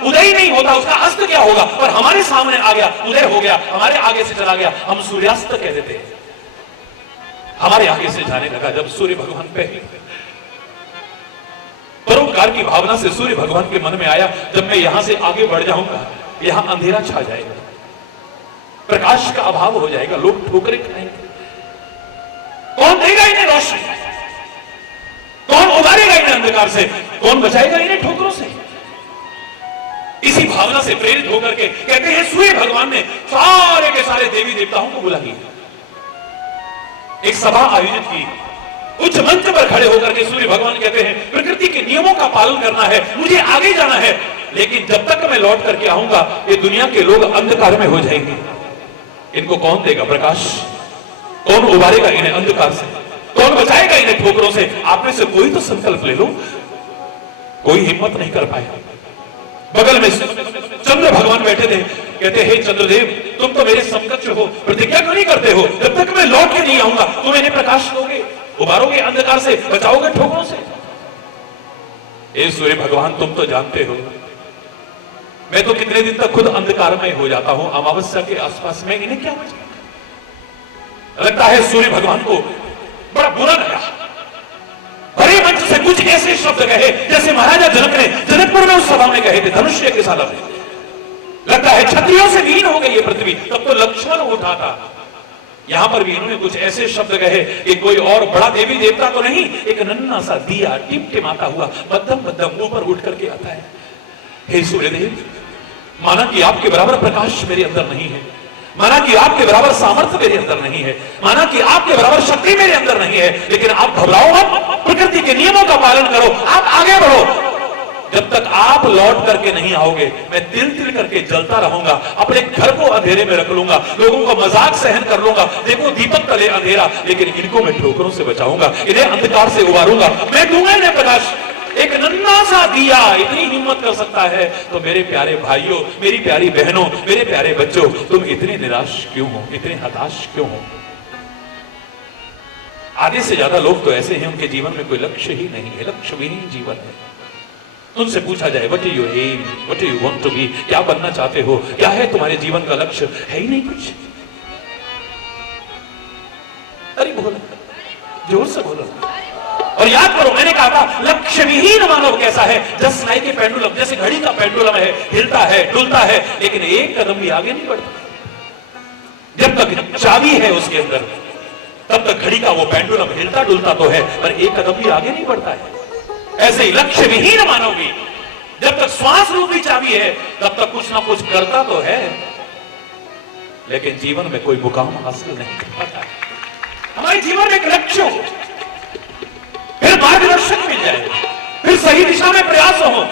उदय नहीं होता उसका अस्त क्या होगा? और हमारे सामने आ गया, उदय हो गया, हमारे आगे से चला गया, हम सूर्यास्त कह देते हैं। हमारे आगे से जाने लगा जब सूर्य भगवान पहले, परोपकार की भावना से सूर्य भगवान के मन में आया, जब मैं यहां से आगे बढ़ जाऊंगा यहां अंधेरा छा जाएगा, प्रकाश का अभाव हो जाएगा, लोग ठोकरें खाएंगे, कौन देगा इन्हें रोशनी? कौन उबारेगा इन्हें अंधकार से? कौन बचाएगा इन्हें ठोकरों से? इसी भावना से प्रेरित होकर के कहते हैं सूर्य भगवान ने सारे के सारे देवी देवताओं को बुला लिया, एक सभा आयोजित की। उच्च मंच पर खड़े होकर के सूर्य भगवान कहते हैं प्रकृति के नियमों का पालन करना है, मुझे आगे जाना है, लेकिन जब तक मैं लौट करके आऊंगा ये दुनिया के लोग अंधकार में हो जाएंगे। इनको कौन देगा प्रकाश? कौन उबारेगा इन्हें अंधकार से? कौन बचाएगा इन्हें ठोकरों से? आप में से कोई तो संकल्प ले लो। कोई हिम्मत नहीं कर पाया। बगल में चंद्र भगवान बैठे थे, कहते हे चंद्रदेव तुम तो मेरे समकक्ष हो, प्रतिज्ञा क्यों नहीं करते हो? जब तक मैं लौट के नहीं आऊंगा तुम इन्हें प्रकाश दोगे, उबारोगे अंधकार से, बचाओगे ठोकरों से। हे सूर्य भगवान तुम तो जानते हो मैं तो कितने दिन तक खुद अंधकार में हो जाता हूं, अमावस्या के आसपास में, इन्हें क्या बचा? लगता है सूर्य भगवान को बड़ा बुरा लगा। बड़े मंच से कुछ ऐसे शब्द कहे जैसे महाराजा जनक ने जनकपुर में उस सभा में कहे थे, धनुष्य के साल में। लगता है क्षत्रियों से लीन हो गई है पृथ्वी, तब तो लक्ष्मण उठा था। यहां पर भी इन्होंने कुछ ऐसे शब्द कहे कि कोई और बड़ा देवी देवता तो नहीं, एक नन्हा सा दिया टिमटिमाता हुआ मध्यम मध्यम ऊपर उठ करके आता है। हे सूर्यदेव, माना कि आपके बराबर प्रकाश मेरे अंदर नहीं है, माना कि आपके बराबर सामर्थ्य मेरे अंदर नहीं है, माना कि आपके बराबर शक्ति मेरे अंदर नहीं है, लेकिन आप घबराओ मत, प्रकृति के नियमों का पालन करो, आप आगे बढ़ो। जब तक आप लौट करके नहीं आओगे मैं तिल तिल करके जलता रहूंगा, अपने घर को अंधेरे में रख लूंगा, लोगों को मजाक सहन कर लूंगा, देखो दीपक तले अंधेरा, लेकिन इनको मैं ठोकरों से बचाऊंगा, इन्हें अंधकार से उबारूंगा, मैं दूंगा इन्हें प्रकाश। एक नन्हा सा दिया इतनी हिम्मत कर सकता है, तो मेरे प्यारे भाइयों, मेरी प्यारी बहनों, मेरे प्यारे बच्चों, तुम इतने निराश क्यों हो, इतने हताश क्यों हो? आधे से ज्यादा लोग तो ऐसे हैं उनके जीवन में कोई लक्ष्य ही नहीं है, लक्ष्य विहीन जीवन है। उनसे पूछा जाए what is your aim, what do you want to be, क्या बनना चाहते हो, क्या है तुम्हारे जीवन का लक्ष्य, है ही नहीं कुछ। अरे बोलो, जोर से बोलो। और याद करो मैंने कहा था लक्ष्य विहीन मानव कैसा है, जस्ट लाइक ए पेंडुलम, जैसे घड़ी का पेंडुलम है, हिलता है डुलता है लेकिन एक कदम भी आगे नहीं बढ़ता। जब तक चाबी है उसके अंदर तब तक घड़ी का वो पेंडुलम हिलता डुलता तो है पर एक कदम भी आगे नहीं बढ़ता है। ऐसे ही लक्ष्य विहीन मानव भी जब तक श्वास रूपी चाबी है तब तक कुछ ना कुछ करता तो है लेकिन जीवन में कोई मुकाम हासिल नहीं कर पाता है। हमारे जीवन में एक लक्ष्य हो, फिर मार्गदर्शक मिल जाए, फिर सही दिशा में प्रयास हो,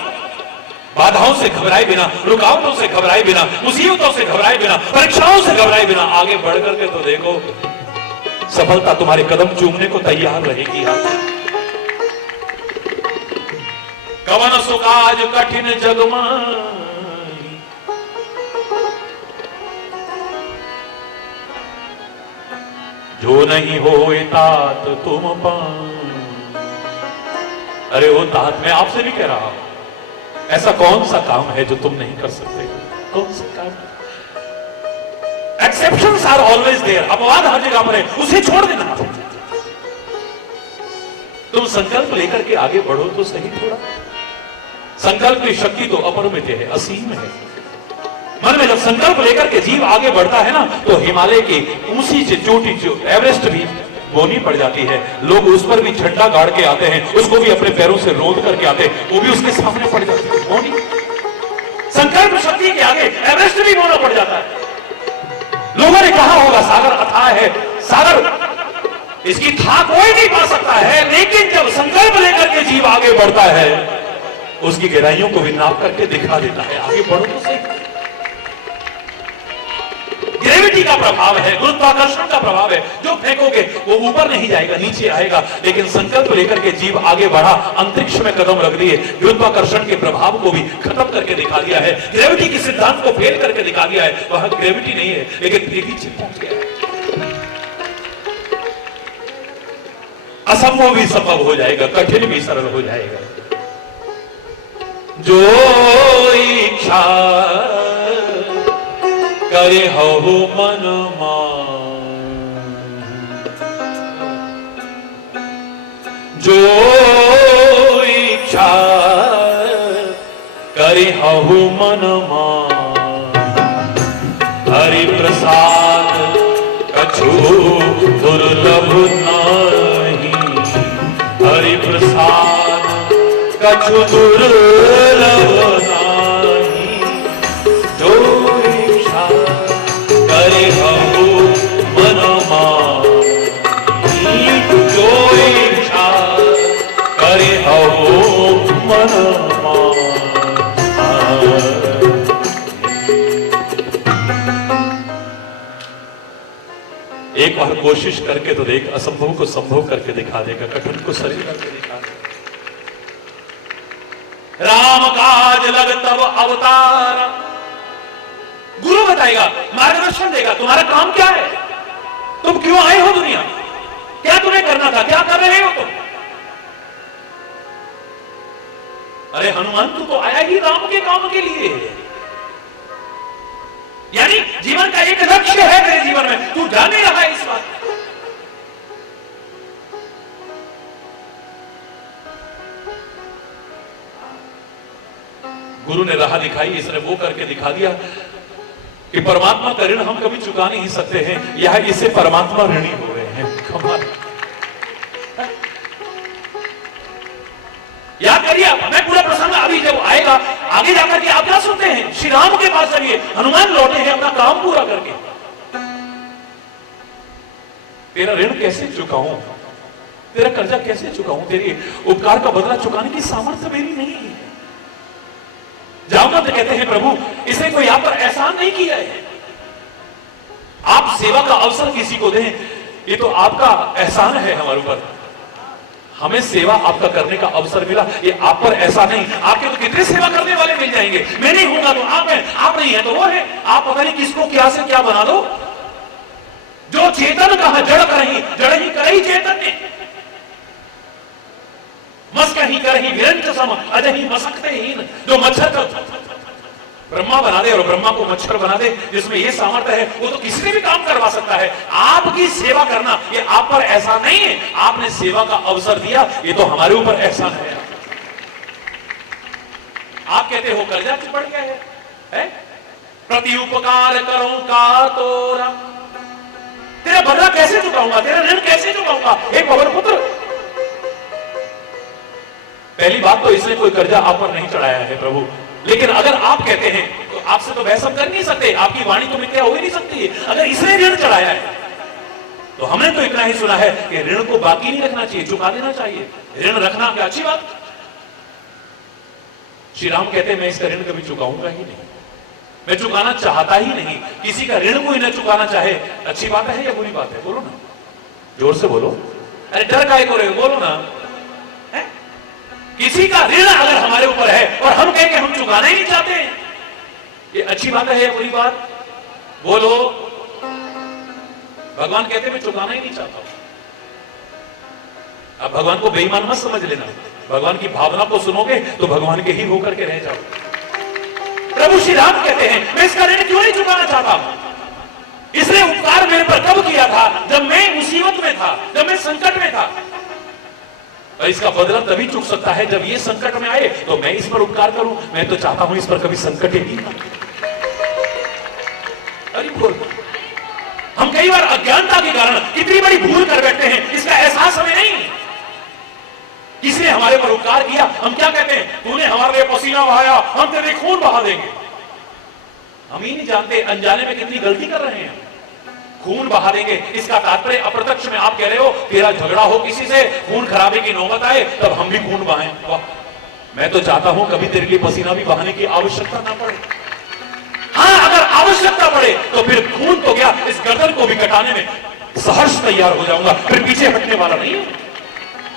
बाधाओं से घबराए बिना, रुकावटों से घबराए बिना, मुसीबतों से घबराए बिना, परीक्षाओं से घबराए बिना आगे बढ़ करके तो देखो सफलता तुम्हारे कदम चूमने को तैयार रहेगी। कवन सुकाज कठिन जगमा जो नहीं होए तात तुम पान। अरे वो तात मैं आपसे भी कह रहा हूं, ऐसा कौन सा काम है जो तुम नहीं कर सकते? कौन सा काम? एक्सेप्शंस आर ऑलवेज देयर, अपवाद हर जगह पर है, उसे छोड़ देना। तुम संकल्प लेकर के आगे बढ़ो तो सही थोड़ा। संकल्प की शक्ति तो अपरिमित है, असीम है। मन में जब संकल्प लेकर के जीव आगे बढ़ता है ना तो हिमालय की ऊंची से चोटी जो एवरेस्ट भी बोनी पड़ जाती है। लोग उस पर भी झंडा गाड़ के आते हैं, उसको भी अपने पैरों से रोंद करके आते हैं, वो भी उसके सामने पड़ जाती है बोनी। संकल्प शक्ति के आगे एवरेस्ट भी बोना पड़ जाता है। लोगों ने कहा होगा सागर अथाह है, सागर इसकी था कोई नहीं पा सकता है, लेकिन जब संकल्प लेकर के जीव आगे बढ़ता है उसकी गहराइयों को भी नाप करके दिखा देता है। आगे बढ़ो तो सही। ग्रेविटी का प्रभाव है, गुरुत्वाकर्षण का प्रभाव है, जो फेंकोगे वो ऊपर नहीं जाएगा, नीचे आएगा। लेकिन संकल्प लेकर के जीव आगे बढ़ा, अंतरिक्ष में कदम रख दिए, गुरुत्वाकर्षण के प्रभाव को भी खत्म करके दिखा दिया है, ग्रेविटी के सिद्धांत को फेल करके दिखा दिया है। वहां ग्रेविटी नहीं है लेकिन पृथ्वी से पहुंच गया है। असंभव भी संभव हो जाएगा, कठिन भी सरल हो जाएगा। जो इच्छा करे हो मन मान, जो इच्छा करे हो मन मान, हरि प्रसाद कछु दुर्लभ नहीं, हरि प्रसाद कछु दुर्लभ नहीं, जो इच्छा करे हो मन मानी, जो इच्छा करे हो मन मानी। एक बार कोशिश करके तो देख, असंभव को संभव करके दिखा देगा, कठिन को सरल करके दिखा देगा। राम काज लग तब अवतार, गुरु बताएगा, मार्गदर्शन देगा, तुम्हारा काम क्या है, तुम क्यों आए हो दुनिया, क्या तुम्हें करना था, क्या कर रहे हो तुम। अरे हनुमान तू तो आया ही राम के काम के लिए, यानी जीवन का एक लक्ष्य है तेरे जीवन में, तू जान नहीं रहा है इस बात। गुरु ने राह दिखाई, इसने वो करके दिखा दिया कि परमात्मा का ऋण हम कभी चुका नहीं सकते हैं, यह इससे परमात्मा ऋणी हो गए हैं। कमाल। याद करिए आप, मैं पूरा प्रसंग अभी जब आएगा आगे जाकर के आप क्या सुनते हैं, श्री राम के पास जाइए, हनुमान लौटे हैं अपना काम पूरा करके। तेरा ऋण कैसे चुकाऊं, तेरा कर्जा कैसे चुकाऊं, तेरे उपकार का बदला चुकाने की सामर्थ्य मेरी नहीं है। जामवंत कहते हैं प्रभु इसने कोई आप पर एहसान नहीं किया है, आप सेवा का अवसर किसी को दें ये तो आपका एहसान है हमारे ऊपर, हमें सेवा आपका करने का अवसर मिला, ये आप पर ऐसा नहीं। आपके तो कितने सेवा करने वाले मिल जाएंगे, मैं नहीं हूंगा तो आप है, आप नहीं है तो वो है, आप पता नहीं किसको क्या से क्या बना दो। जो चेतन कहा जड़ करही, जड़ ही करही चैतन्य। मस्क ही करही विरंच सम, अजहि मसकते हीन। जो मच्छर को ब्रह्मा बना दे और ब्रह्मा को मच्छर बना दे, जिसमें यह सामर्थ्य है, वो तो किसी ने भी काम करवा सकता है। आपकी सेवा करना ये आप पर ऐसा नहीं है, आपने सेवा का अवसर दिया, ये तो हमारे ऊपर एहसान है। आप कहते हो कर्जा क्यों बढ़ गया है? प्रति उपकार करो का तोरा, तेरा बदला कैसे चुकाऊंगा, तेरा ऋण कैसे चुकाऊंगा हे पवन पुत्र। पहली बात तो इसने कोई कर्जा आप पर नहीं चढ़ाया है प्रभु, लेकिन अगर आप कहते हैं तो आपसे तो बहस हम कर नहीं सकते, आपकी वाणी तो मिथ्या हो ही नहीं सकती। अगर इसने ऋण चढ़ाया है तो हमने तो इतना ही सुना है कि ऋण को बाकी नहीं रखना चाहिए, चुका देना चाहिए। ऋण रखना क्या अच्छी बात? श्री राम कहते हैं मैं इसका ऋण कभी चुकाऊंगा ही नहीं, मैं चुकाना चाहता ही नहीं। किसी का ऋण कोई न चुकाना चाहे, अच्छी बात है या बुरी बात है? बोलो ना, जोर से बोलो। अरे डर काहे को रहे हो, बोलो ना। किसी का ऋण अगर हमारे ऊपर है और हम कहें कि हम चुकाना ही नहीं चाहते, ये अच्छी बात है या बुरी बात? बोलो। भगवान कहते हैं मैं चुकाना ही नहीं चाहता। अब भगवान को बेईमान मत समझ लेना, भगवान की भावना को सुनोगे तो भगवान के ही होकर के रह जाओ। प्रभु श्री राम कहते हैं मैं इसका ऋण क्यों नहीं चुकाना चाहता? इसने उपकार मेरे पर कब किया था? जब मैं मुसीबत में था, जब मैं संकट में था। और इसका बदला तभी चुक सकता है जब ये संकट में आए तो मैं इस पर उपकार करूं। मैं तो चाहता हूं इस पर कभी संकट ही नहीं। अरे बोल, हम कई बार अज्ञानता के कारण कितनी बड़ी भूल कर बैठते हैं, इसका एहसास हमें नहीं। किसी ने हमारे पर उपकार किया, हम क्या कहते हैं? तूने हमारे लिए पसीना बहाया, हम तेरे खून बहा देंगे। हम ही नहीं जानते अनजाने में कितनी गलती कर रहे हैं। खून बहा देंगे, इसका तात्पर्य अप्रत्यक्ष में आप कह रहे हो तेरा झगड़ा हो किसी से, खून खराबे की नौबत आए तब हम भी खून बहाएं। वाह, मैं तो चाहता हूं कभी तेरे लिए पसीना भी बहाने की आवश्यकता ना पड़े। हाँ, अगर आवश्यकता पड़े तो फिर खून तो क्या, इस गर्दन को भी कटाने में सहर्ष तैयार हो जाऊंगा, फिर पीछे हटने वाला नहीं है।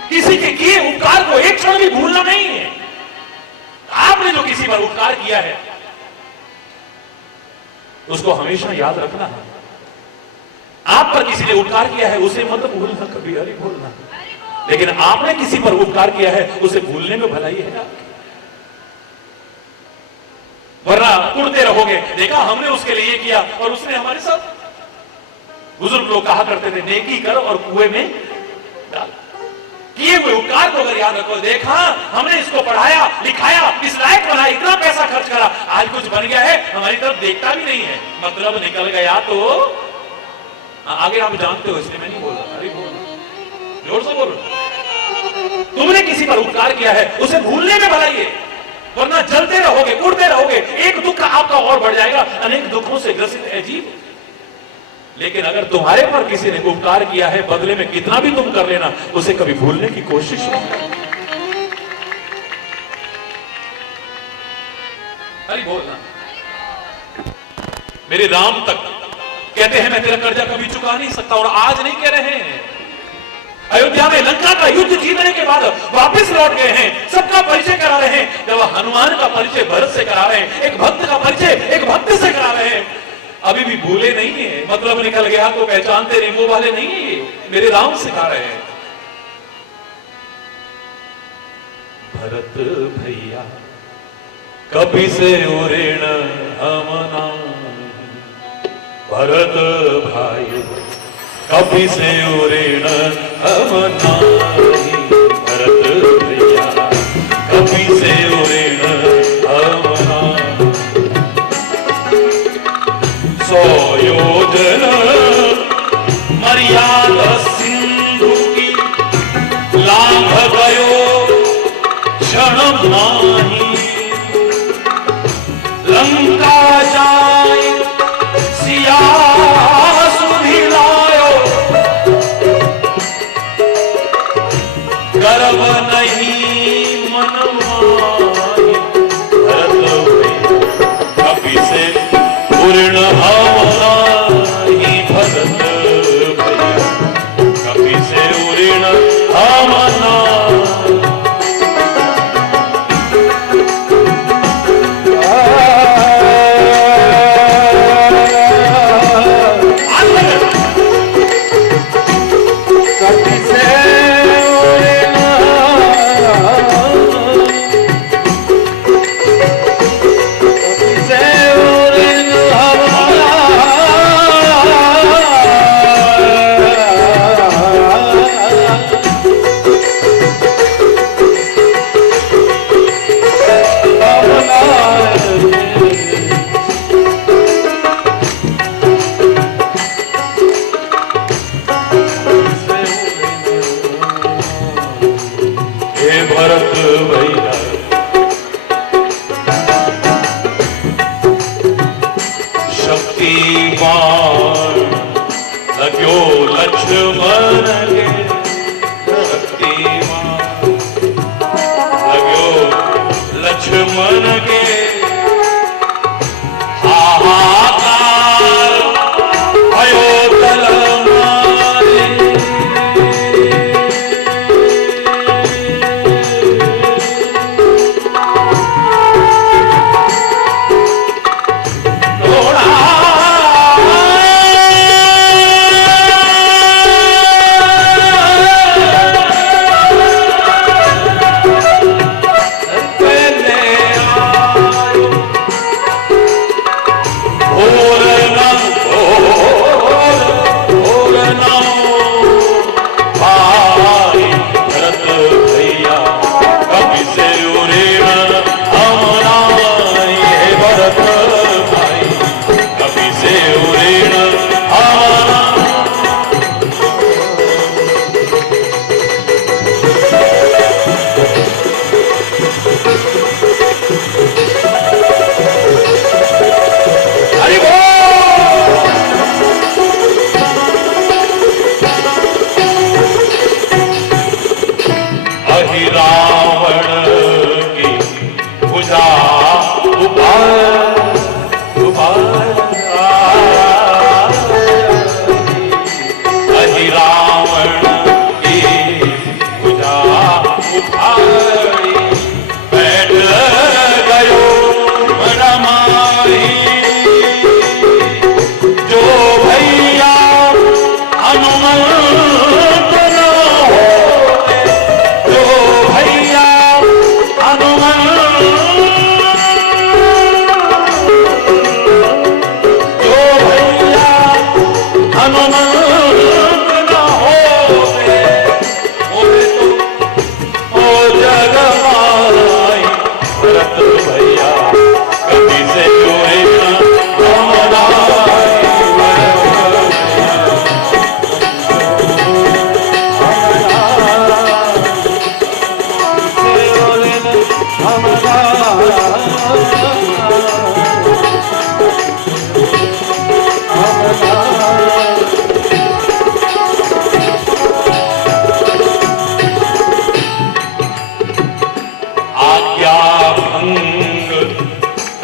किसी के किए उपकार को एक क्षण भी भूलना नहीं है। आपने जो किसी पर उपकार किया है उसको हमेशा याद रखना है। आप पर किसी ने उपकार किया है उसे मत भूलना कभी, अरे भूलना। लेकिन आपने किसी पर उपकार किया है उसे भूलने में भलाई है, वरना उड़ते रहोगे। देखा हमने उसके लिए किया और उसने हमारे साथ। बुजुर्ग लोग कहा करते थे नेकी कर और कुएं में डाल। किए हुए उपकार को अगर याद रखो, देखा हमने इसको पढ़ाया लिखाया, इस लायक बनाया, इतना पैसा खर्च करा, आज कुछ बन गया है, हमारी तरफ देखता भी नहीं है, मतलब निकल गया तो आगे आप जानते हो, इसलिए मैं नहीं बोल रहा। अरे बोल, जोर से बोलो। तुमने किसी पर उपकार किया है उसे भूलने में भलाई है, वरना जलते रहोगे, उड़ते रहोगे, एक दुख आपका और बढ़ जाएगा, अनेक दुखों से ग्रसित है जीव। लेकिन अगर तुम्हारे पर किसी ने उपकार किया है, बदले में कितना भी तुम कर लेना, उसे कभी भूलने की कोशिश मत करना। अरे बोलना। मेरे राम तक कहते हैं मैं तेरा कर्जा कभी चुका नहीं सकता, और आज नहीं कह रहे हैं। अयोध्या में लंका का युद्ध जीतने के बाद वापस लौट गए हैं, सबका परिचय करा रहे हैं। जब हनुमान का परिचय भरत से करा रहे हैं, एक भक्त का परिचय एक भक्त से करा रहे हैं, अभी भी भूले नहीं है। मतलब निकल गया तो पहचानते नहीं, वो वाले नहीं है, मेरे राम सिखा रहे हैं। भरत भैया कभी से ऋण हमना, भरत भाई कभी से ऋण हमना, भरत भैया कभी से ऋण हमना। 100 योजन मर्यादा सिंधु की, लाभ गयो क्षण माही। लंका जाए सिया सुधि लायो, गर्व नहीं मन माही। भरत कभी से पूर्ण भावना ही, भरत भैया कभी से ऋण भावना। शक्तिमान लग्यो लक्ष्मण के शक्तिमान लग्यो लक्ष्मण के हाहाकार भयो तलमारे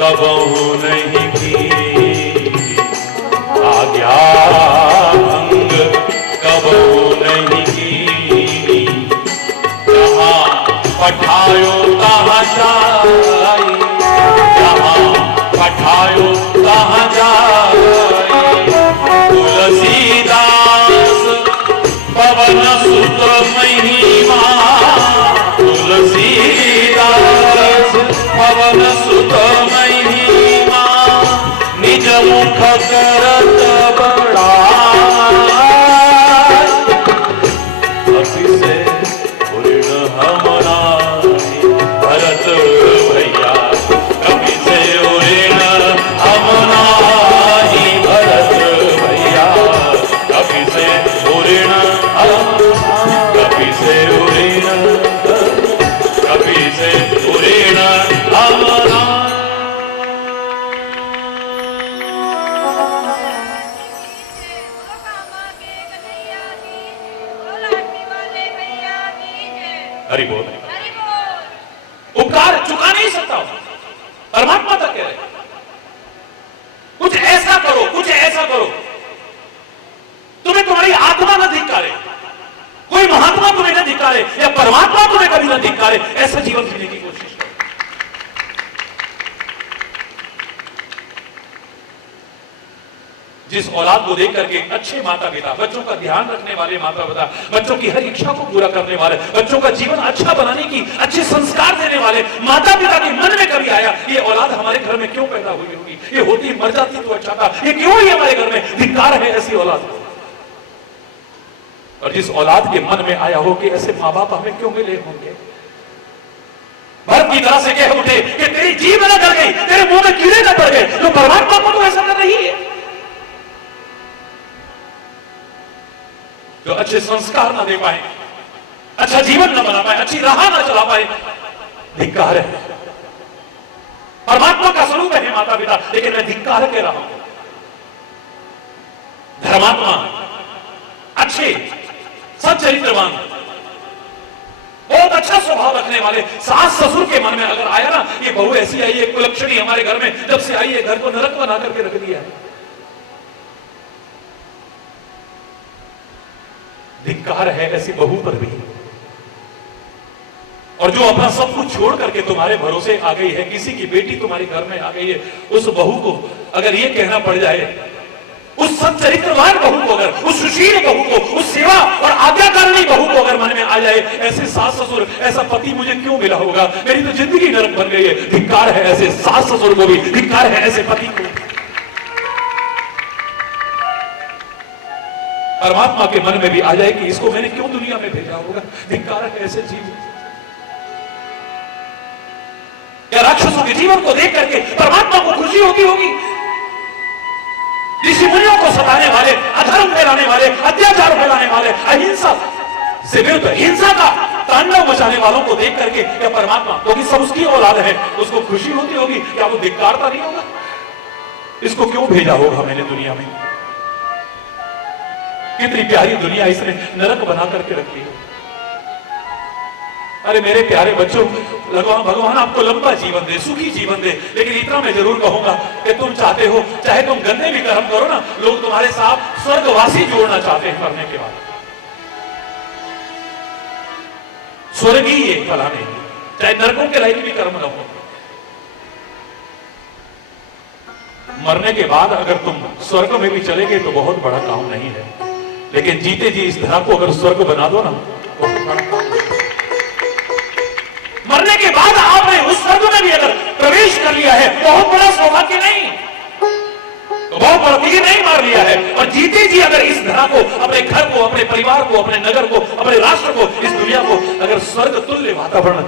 कबहू नहीं की आज्ञा भंग कबहू नहीं की जहाँ पठायो तहाँ जाई जहाँ पठायो तहाँ जाई तुलसीदास पवन सुत महिमा तुलसीदास पवन सुत महिमा निज मुख करत बड़ाई अति से पूर्ण हमरा भरत भैया कभी से उड़ेण हमरा भरत भैया कभी से उड़ेण कभी से उड़ेण कभी से उड़ेण हमरा हरि बोल। उपकार चुका नहीं सकता परमात्मा तक कह रहे कुछ ऐसा करो कुछ ऐसा करो तुम्हें तुम्हारी आत्मा न धिक्कारे कोई महात्मा तुम्हें न धिक्कारे या परमात्मा तुम्हें कभी न धिक्कारे ऐसा जीवन जीने की कोशिश करो। जिस औलाद को देख करके अच्छे माता पिता बच्चों का ध्यान रखने वाले माता पिता बच्चों की हर इच्छा को पूरा करने वाले बच्चों का जीवन अच्छा बनाने की अच्छे संस्कार देने वाले माता पिता के मन में कभी आया ये औलाद हमारे घर में क्यों पैदा हुई होगी ये होती मर जाती तो अच्छा था ये क्यों ही हमारे घर में धिक्कार है ऐसी औलाद। और जिस औलाद के मन में आया हो कि ऐसे माँ बाप हमें क्यों मिले होंगे भरत की तरह से कह उठे कि तेरी जीभ न कर गई तेरे मुंह में कीड़े न पड़ गए तो परमात्मा को तो ऐसा कर रही है जो अच्छे संस्कार ना दे पाए अच्छा जीवन न बना पाए अच्छी राह ना चला पाए धिक्कार है। परमात्मा का स्वरूप है माता पिता लेकिन मैं धिक्कार कह रहा हूं धर्मात्मा, अच्छे, सच्चरित्रवान, बहुत अच्छा स्वभाव रखने वाले सास ससुर के मन में अगर आया ना, ये बहू ऐसी आई है, कुलक्षणी हमारे घर में जब से आई है, घर को नरक बना करके रख दिया है, धिक्कार है ऐसी बहू पर भी। और जो अपना सब कुछ छोड़ करके तुम्हारे भरोसे आ गई है, किसी की बेटी तुम्हारे घर में आ गई है, उस बहू को अगर ये कहना पड़ जाए, उस सच्चरित्रवान बहू को, अगर उस सुशील बहू को, उस सेवा और आज्ञाकारिणी बहू को अगर मन में आ जाए, ऐसे सास ससुर, ऐसा पति मुझे क्यों मिला होगा, मेरी तो जिंदगी नरक बन गई है, धिक्कार है ऐसे सास ससुर को भी, धिक्कार है ऐसे पति को। परमात्मा के मन में भी आ जाए कि इसको मैंने क्यों दुनिया में भेजा होगा, धिक्कार है ऐसे जीव। या राक्षसों के जीवन को देख करके परमात्मा को खुशी होगी। ऋषि मुनियों को सताने वाले, अधर्म फैलाने वाले, अत्याचार फैलाने वाले, अहिंसा से विरुद्ध हिंसा का तांडव मचाने वालों को देख करके क्या परमात्मा, क्योंकि सब उसकी औलाद है, उसको खुशी होती होगी, क्या वो धिक्कारता नहीं होगा? इसको क्यों भेजा होगा मैंने दुनिया में? कितनी प्यारी दुनिया इसने नरक बना करके रखी है। अरे मेरे प्यारे बच्चों, भगवान आपको लंबा जीवन दे, सुखी जीवन दे, लेकिन इतना मैं जरूर कहूंगा कि तुम चाहते हो, चाहे तुम गंदे भी कर्म करो ना, लोग तुम्हारे साथ स्वर्गवासी जोड़ना चाहते हैं मरने के बाद। स्वर्गीय फला नहीं, चाहे नरकों के लायक भी कर्म न हो, मरने के बाद अगर तुम स्वर्ग में भी चले गए तो बहुत बड़ा काम नहीं है, लेकिन जीते जी इस धरा को अगर स्वर्ग बना दो ना, बहुत बड़ा काम। मरने के बाद आपने उस स्वर्ग में भी अगर प्रवेश कर लिया है, बहुत बड़ा सौभाग्य नहीं, तो बहुत बड़ा तीर नहीं मार लिया है। और जीते जी अगर इस धरा को, अपने घर को, अपने परिवार को, अपने नगर को, अपने राष्ट्र को, इस दुनिया को अगर स्वर्ग तुल्य वातावरण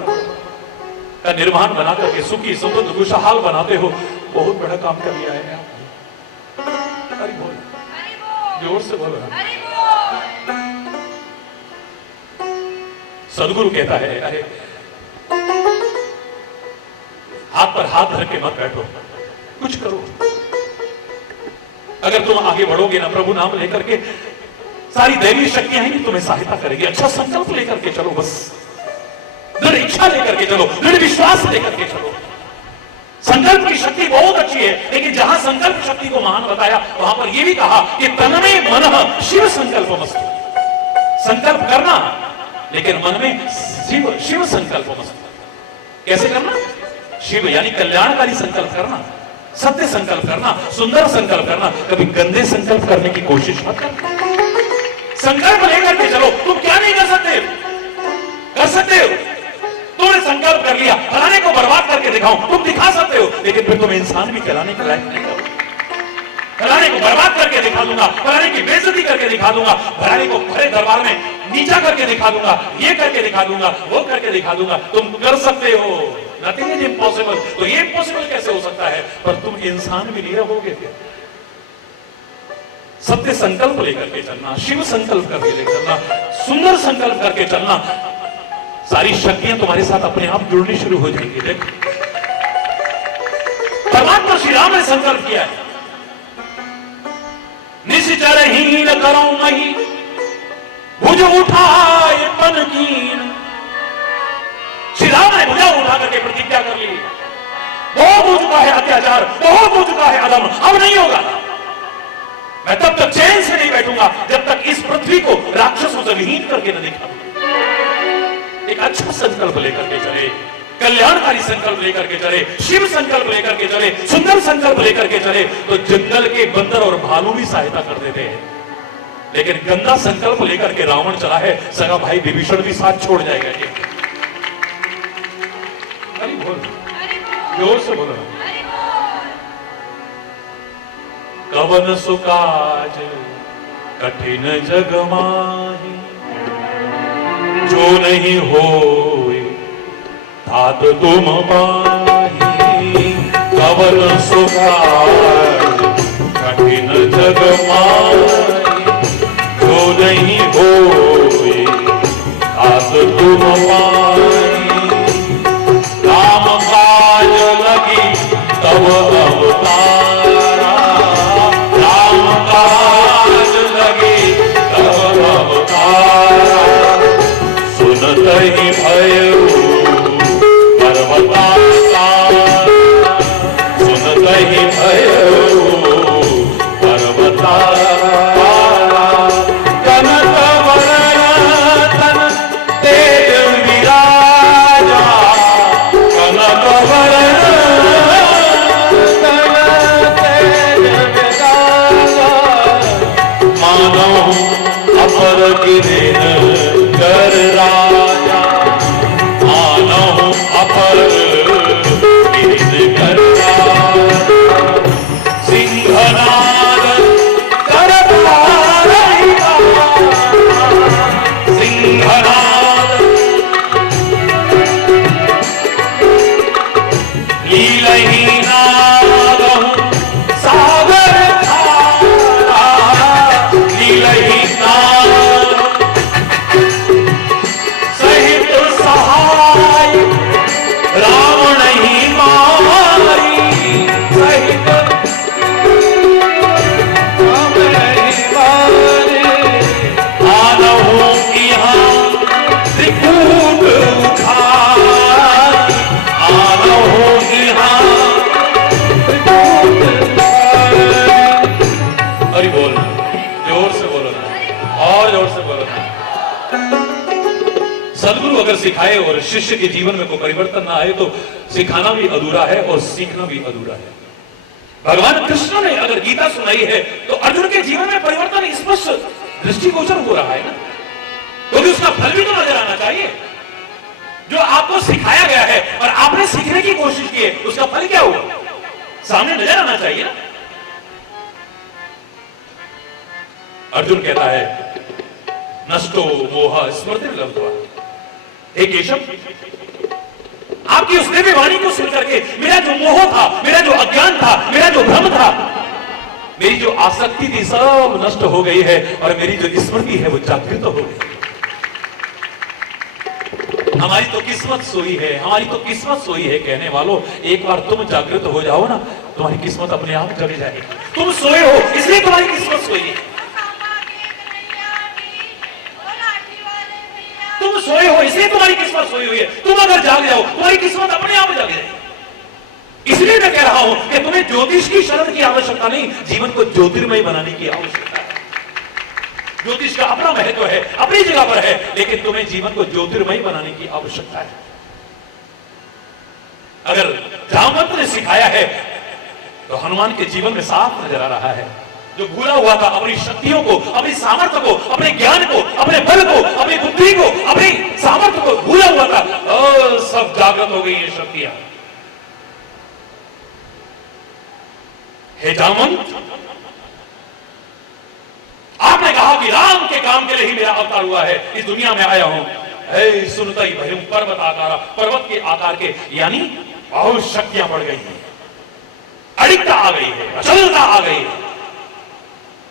का निर्माण बना करके सुखी समृद्ध खुशहाल बनाते हो, बहुत बड़ा काम कर लिया है। हरि बोल, जोर से बोलो। सदगुरु कहता है, अरे हाथ पर हाथ धर के मत बैठो, कुछ करो। अगर तुम आगे बढ़ोगे ना प्रभु नाम लेकर के, सारी दैवीय शक्तियां ही तुम्हें सहायता करेगी। अच्छा संकल्प लेकर के चलो, बस दृढ़ इच्छा लेकर के चलो, दृढ़ विश्वास लेकर के चलो। संकल्प की शक्ति बहुत अच्छी है, लेकिन जहां संकल्प शक्ति को महान बताया, वहां पर यह भी कहा कि तन्मे मनः शिव संकल्पमस्तु। संकल्प करना, लेकिन मन में शिव संकल्पमस्तु। कैसे करना? शिव यानी कल्याणकारी संकल्प करना, सत्य संकल्प करना, सुंदर संकल्प करना, कभी गंदे संकल्प करने की कोशिश मत करना। संकल्प लेकर के चलो। तुम क्या नहीं कर सकते? कर सकते हो। तुमने संकल्प कर लिया फलाने को बर्बाद करके दिखाओ, तुम दिखा सकते हो, लेकिन फिर तुम इंसान भी कहलाने के लायक नहीं हो। फलाने को बर्बाद करके दिखा दूंगा, फलाने की बेइज्जती करके दिखा दूंगा, फलाने को भरे दरबार में नीचा करके दिखा दूंगा, ये करके दिखा दूंगा, वो करके दिखा दूंगा। तुम कर सकते हो, नथिंग इज इम्पॉसिबल। तो ये इम्पॉसिबल कैसे हो सकता है? पर तुम इंसान भी नहीं रहोगे फिर। सत्य संकल्प लेकर के चलना, शिव संकल्प करके लेकर चलना, सुंदर संकल्प करके चलना, सारी शक्तियां तुम्हारे साथ अपने आप जुड़नी शुरू हो जाएंगी। देखो परमात्मा श्री राम ने संकल्प किया है, निश्चर हीन करो मही भुज उठाए पन कीन। श्री राम ने भुजा उठा करके प्रतिज्ञा कर ली, बहुत हो चुका है अत्याचार, बहुत हो चुका है अधर्म, अब नहीं होगा। मैं तब तक चैन से नहीं बैठूंगा जब तक इस पृथ्वी को राक्षसों से विहीन करके न दिखा। एक अच्छा संकल्प लेकर के चले, कल्याणकारी संकल्प लेकर के चले, शिव संकल्प लेकर के चले, सुंदर संकल्प लेकर के चले, तो जंगल के बंदर और भालू भी सहायता कर देते हैं। लेकिन गंदा संकल्प लेकर के रावण चला है, सगा भाई विभीषण भी साथ छोड़ जाएगा। ये हरि बोल, जोर से बोलो। कवन सुकाज कठिन जग माही, जो नहीं होए तात तुम पाही। कवन सुकाज कठिन जग माही, जो नहीं होए तात तुम पाही। राम काज लगी तब अवतारा, राम काज अगर सिखाए और शिष्य के जीवन में कोई परिवर्तन ना आए तो सिखाना भी अधूरा है और सीखना भी अधूरा है। भगवान कृष्ण ने अगर गीता सुनाई है तो अर्जुन के जीवन में परिवर्तन स्पष्ट दृष्टिगोचर हो रहा है ना, क्योंकि उसका फल भी तो नजर आना चाहिए। जो आपको सिखाया गया है और आपने सीखने की कोशिश की है, उसका फल क्या हुआ सामने नजर आना चाहिए ना। अर्जुन कहता है नष्टो मोह स्मृति लब्ध्वा, हे केशव, आपकी उस दिव्य वाणी को सुन करके मेरा जो मोह था, मेरा जो अज्ञान था, मेरा जो भ्रम था, मेरी जो आसक्ति थी, सब नष्ट हो गई है और मेरी जो स्मृति है वो जागृत हो गई। हमारी तो किस्मत सोई है, हमारी तो किस्मत सोई है कहने वालों, एक बार तुम जागृत हो जाओ ना, तुम्हारी किस्मत अपने आप जग जाएगी। तुम सोए हो इसलिए तुम्हारी किस्मत सोई है। तुम सोए हो इसलिए तुम्हारी किस्मत सोई हुई है। तुम अगर जाग जाओ तुम्हारी किस्मत अपने आप जग जाएगी। इसलिए मैं कह रहा हूं कि तुम्हें ज्योतिष की शरण की आवश्यकता नहीं, जीवन को ज्योतिर्मय बनाने की आवश्यकता है। ज्योतिष का अपना महत्व है, अपनी जगह पर है, लेकिन तुम्हें जीवन को ज्योतिर्मय बनाने की आवश्यकता है। अगर जामवंत ने सिखाया है तो हनुमान के जीवन में साफ नजर आ रहा है। जो भूला हुआ था अपनी शक्तियों को, अपनी सामर्थ्य को, अपने ज्ञान को, अपने बल को, अपनी बुद्धि को, अपनी सामर्थ्य को भूला हुआ था, और सब जागृत हो गई ये शक्तियां। हे जामवंत, आपने कहा कि राम के काम के लिए ही मेरा अवतार हुआ है, इस दुनिया में आया हूं। हे सुनता ही भयम पर्वत आकारा, पर्वत के आकार के, यानी बहुत शक्तियां बढ़ गई हैं, अड़िकता आ गई है, अचलता आ गई है,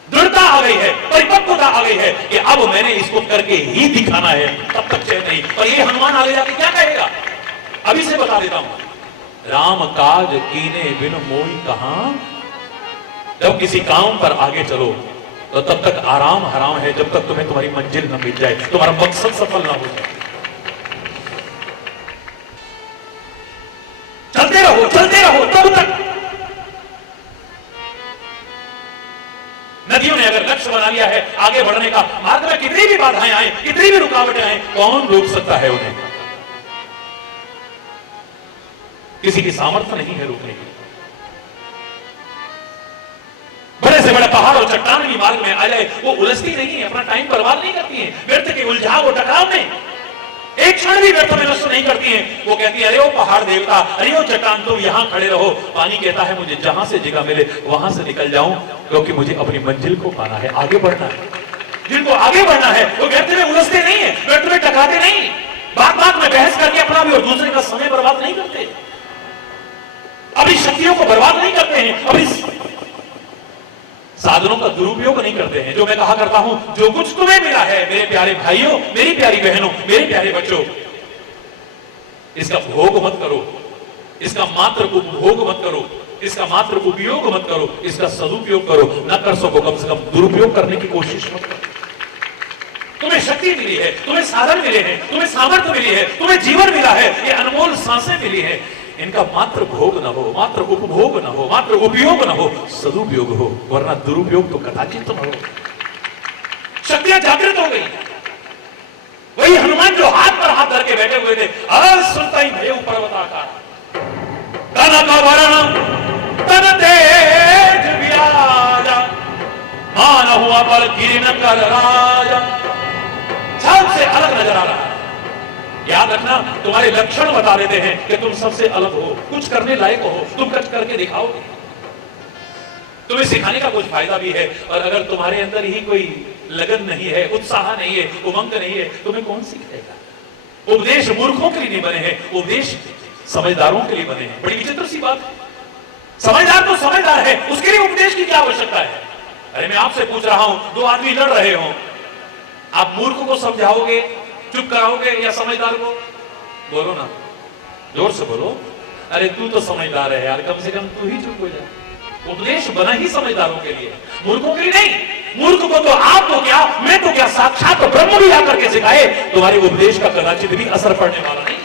दृढ़ता आ गई है, परिपक्वता आ गई है कि अब मैंने इसको करके ही दिखाना है, तब तक चैन नहीं। और ये हनुमान आगे जाके क्या कहेगा अभी से बता देता हूं। राम काज कीने बिन मोई कहां, जब किसी काम पर आगे चलो तो तब तक आराम हराम है, जब तक तुम्हें तुम्हारी मंजिल न मिल जाए, तुम्हारा मकसद सफल ना हो जाए। चलते रहो तब तक। नदियों ने अगर लक्ष्य बना लिया है आगे बढ़ने का, मार्ग में कितनी भी बाधाएं आए, कितनी भी रुकावटें आए, कौन रोक सकता है उन्हें? किसी की सामर्थ्य नहीं है रोकने की। बड़े से बड़े पहाड़ और चट्टान भी मार्ग में आ जाए, वो उलझती नहीं है, अपना टाइम बर्बाद नहीं करती है व्यर्थ के उलझाव और टकराव में, एक क्षण भी व्यर्थ में नष्ट नहीं करती है। वो कहती है अरे वो पहाड़ देवता, अरे वो चट्टान, तुम यहां खड़े रहो। पानी कहता है मुझे जहां से जगह मिले वहां से निकल जाऊं, क्योंकि मुझे अपनी मंजिल को पाना है, आगे बढ़ना है। जिनको आगे बढ़ना है वो व्यर्थ में उलझते नहीं है, व्यर्थ में टकराते नहीं, बात बात में बहस करके अपना भी और दूसरे का समय बर्बाद नहीं करते, अपनी शक्तियों को बर्बाद नहीं करते हैं, अपनी साधनों का दुरुपयोग नहीं करते हैं। जो मैं कहा करता हूं, जो कुछ तुम्हें मिला है मेरे प्यारे भाइयों, मेरी प्यारी बहनों, मेरे प्यारे बच्चों, इसका भोग मत करो, इसका मात्र उपभोग मत करो, इसका मात्र उपयोग मत करो, इसका सदुपयोग करो, न कर सको कम से कम दुरुपयोग करने की कोशिश मत करो। तुम्हें शक्ति मिली है, तुम्हें साधन मिले हैं, तुम्हें सामर्थ्य मिली है, तुम्हें जीवन मिला है, ये अनमोल सांसें मिली है, इनका मात्र भोग न हो, मात्र उपभोग न हो, मात्र उपयोग न हो, सदुपयोग हो, वरना दुरुपयोग तो कदाचित न हो। शक्तियां जागृत हो गई। वही हनुमान जो हाथ पर हाथ धर के बैठे हुए थे, सुनता ही भय पर्वताकार, तन का वरण तन तेज विराजा, मान हुआ पर गिरिन कर राजा, सबसे अलग नजर आ रहा है। याद रखना, तुम्हारे लक्षण बता देते हैं कि तुम सबसे अलग हो, कुछ करने लायक हो, तुम कुछ करके दिखाओगे। तुम्हें सिखाने का कुछ फायदा भी है, और अगर तुम्हारे अंदर ही कोई लगन नहीं है, उत्साह नहीं है, उमंग नहीं है, तुम्हें कौन सिखाएगा? उपदेश मूर्खों के लिए नहीं बने हैं, उपदेश समझदारों के लिए बने हैं। बड़ी विचित्र सी बात है, समझदार तो समझदार है, उसके लिए उपदेश की क्या आवश्यकता है? अरे मैं आपसे पूछ रहा हूं, दो आदमी लड़ रहे हो, आप मूर्ख को समझाओगे, चुप कराओगे, या समझदार को? बोलो ना, जोर से बोलो। अरे तू तो समझदार है यार, कम से कम तू ही चुप हो जा। उपदेश बना ही समझदारों के लिए, मूर्खों के लिए नहीं। मूर्ख को तो आप तो क्या, मैं तो क्या, साक्षात तो ब्रह्म भी आकर के सिखाए, तुम्हारे उपदेश का कदाचित भी असर पड़ने वाला नहीं।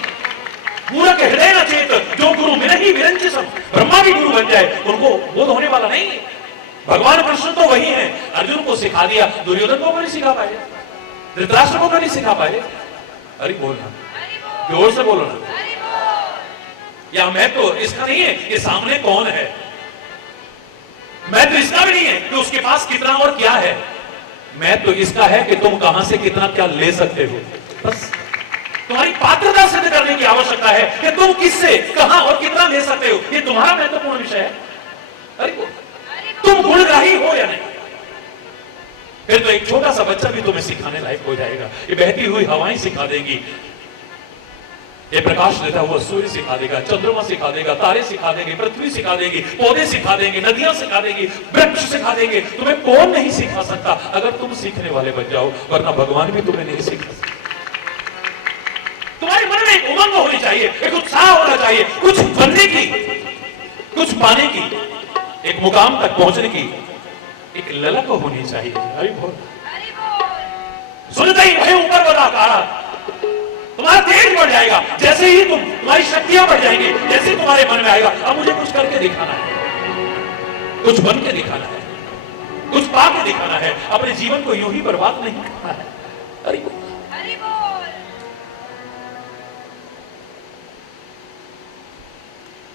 मूर्ख हृदय न चेत, जो गुरु मिले ही विरंचिसम, ब्रह्मा भी गुरु बन जाए, उनको बोध होने वाला नहीं है। भगवान कृष्ण तो वही है, अर्जुन को सिखा दिया, दुर्योधन को नहीं सिखा पाए, धृतराष्ट्र को नहीं सिखा पाए। अरे बोलना, जोर से बोलो ना। या मैं तो इसका नहीं है कि सामने कौन है, मैं तो इसका भी नहीं है कि उसके पास कितना और क्या है, मैं तो इसका है कि तुम कहां से कितना क्या ले सकते हो। बस तुम्हारी पात्रता सिद्ध करने की आवश्यकता है कि तुम किससे कहां और कितना ले सकते हो, ये तुम्हारा महत्वपूर्ण विषय है। अरे तुम गुणग्राही हो या नहीं, फिर तो एक छोटा सा बच्चा भी तुम्हें सिखाने लायक हो जाएगा। ये बहती हुई हवाएं सिखा देंगी, ये प्रकाश देता हुआ सूर्य सिखा देगा, चंद्रमा सिखा देगा, तारे सिखा देंगे, पृथ्वी सिखा देगी, पौधे सिखा देंगे, नदियां सिखा देंगी, वृक्ष सिखा देंगे। तुम्हें कौन नहीं सिखा सकता अगर तुम सीखने वाले बन जाओ, वरना भगवान भी तुम्हें नहीं सिखा सकता। तुम्हारे मन में एक उमंग होनी चाहिए, एक उत्साह होना चाहिए, कुछ बनने की, कुछ पाने की, एक मुकाम तक पहुंचने की एक ललक होनी चाहिए। अरे बोल, सुनते ही भय ऊपर बढ़ा, तुम्हारा तेज बढ़ जाएगा। जैसे ही तुम्हारी शक्तियां बढ़ जाएंगी, जैसे ही तुम्हारे मन में आएगा अब मुझे कुछ करके दिखाना है, कुछ बन के दिखाना है, कुछ पा के दिखाना है, अपने जीवन को यूं ही बर्बाद नहीं करना है। अरे बोल,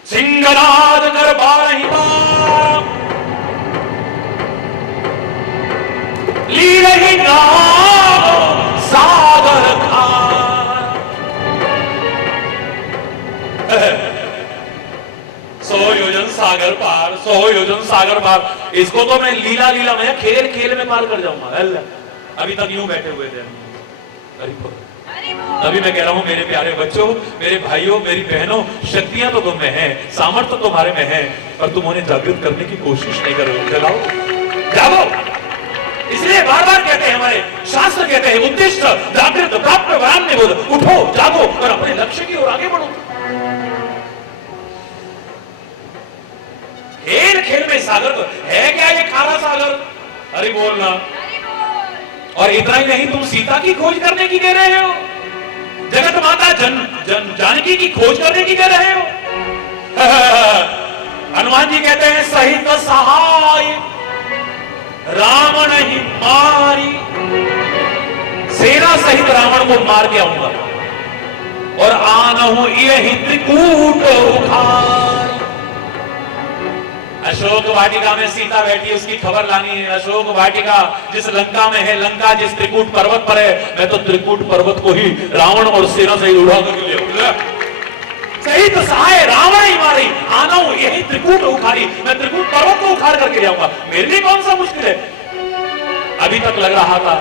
सिंगराज कर बारही बार ली रही नाव सागर खार। 100 योजन सागर पार, 100 योजन सागर पार। इसको तो मैं लीला लीला मैं खेल खेल में पार कर जाऊंगा। अभी तक यूं बैठे हुए थे। अभी मैं कह रहा हूं मेरे प्यारे बच्चों, मेरे भाइयों, मेरी बहनों, शक्तियां तो तुम में है, सामर्थ्य तुम्हारे में है, पर तुम उन्हें जागृत करने की कोशिश नहीं करो। जगाओ, जागो। इसलिए बार बार कहते हैं, हमारे शास्त्र कहते हैं, उद्दिष्ट जागृत प्राप्त वरान निबोध, उठो, जागो और अपने लक्ष्य की ओर आगे बढ़ो। खेल खेल में सागर तो है क्या, ये खारा सागर? अरे बोलना। और इतना ही नहीं, तुम सीता की खोज करने की कह रहे हो, जगत माता जानकी की खोज करने की कह रहे हो। हनुमान जी कहते हैं, सहित सहाय रावण ही मारी, सेना सहित रावण को मार के आऊंगा और आनहु यही त्रिकूट उखाड़। अशोक वाटिका में सीता बैठी, उसकी खबर लानी है। अशोक वाटिका जिस लंका में है, लंका जिस त्रिकूट पर्वत पर है, मैं तो त्रिकूट पर्वत को ही रावण और सेना से उड़ा करके ले आऊंगा। सहित सहाय रावण ही मारी, आना हूं यही त्रिकूट उखाड़ी, मैं त्रिकूट पर्वत को उखाड़ करके ले आऊंगा। मेरे लिए कौन सा मुश्किल है? अभी तक लग रहा था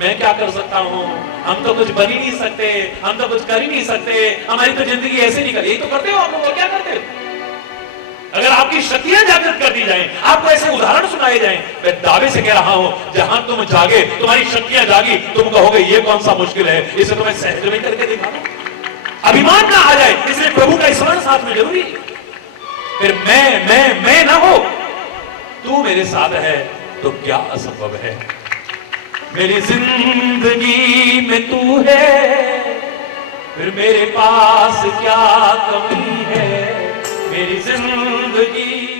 मैं क्या कर सकता हूं, हम तो कुछ बन ही नहीं सकते, हम तो कुछ कर ही नहीं सकते, हमारी तो जिंदगी ऐसे निकल। यही तो करते हो आप लोग, क्या करते हो? अगर आपकी शक्तियां जागृत कर दी जाएं, आपको ऐसे उदाहरण सुनाए जाएं, मैं दावे से कह रहा हूं, जहां तुम जागे, तुम्हारी शक्तियां जागी, तुम कहोगे ये कौन सा मुश्किल है, इसे तो मैं सहज में करके दिखाऊं। अभिमान ना आ जाए, इसलिए प्रभु का स्मरण साथ में जरूरी। फिर मैं ना हो, तू मेरे साथ है तो क्या असंभव है। मेरी जिंदगी में तू है, फिर मेरे पास क्या कमी है। मेरी जिंदगी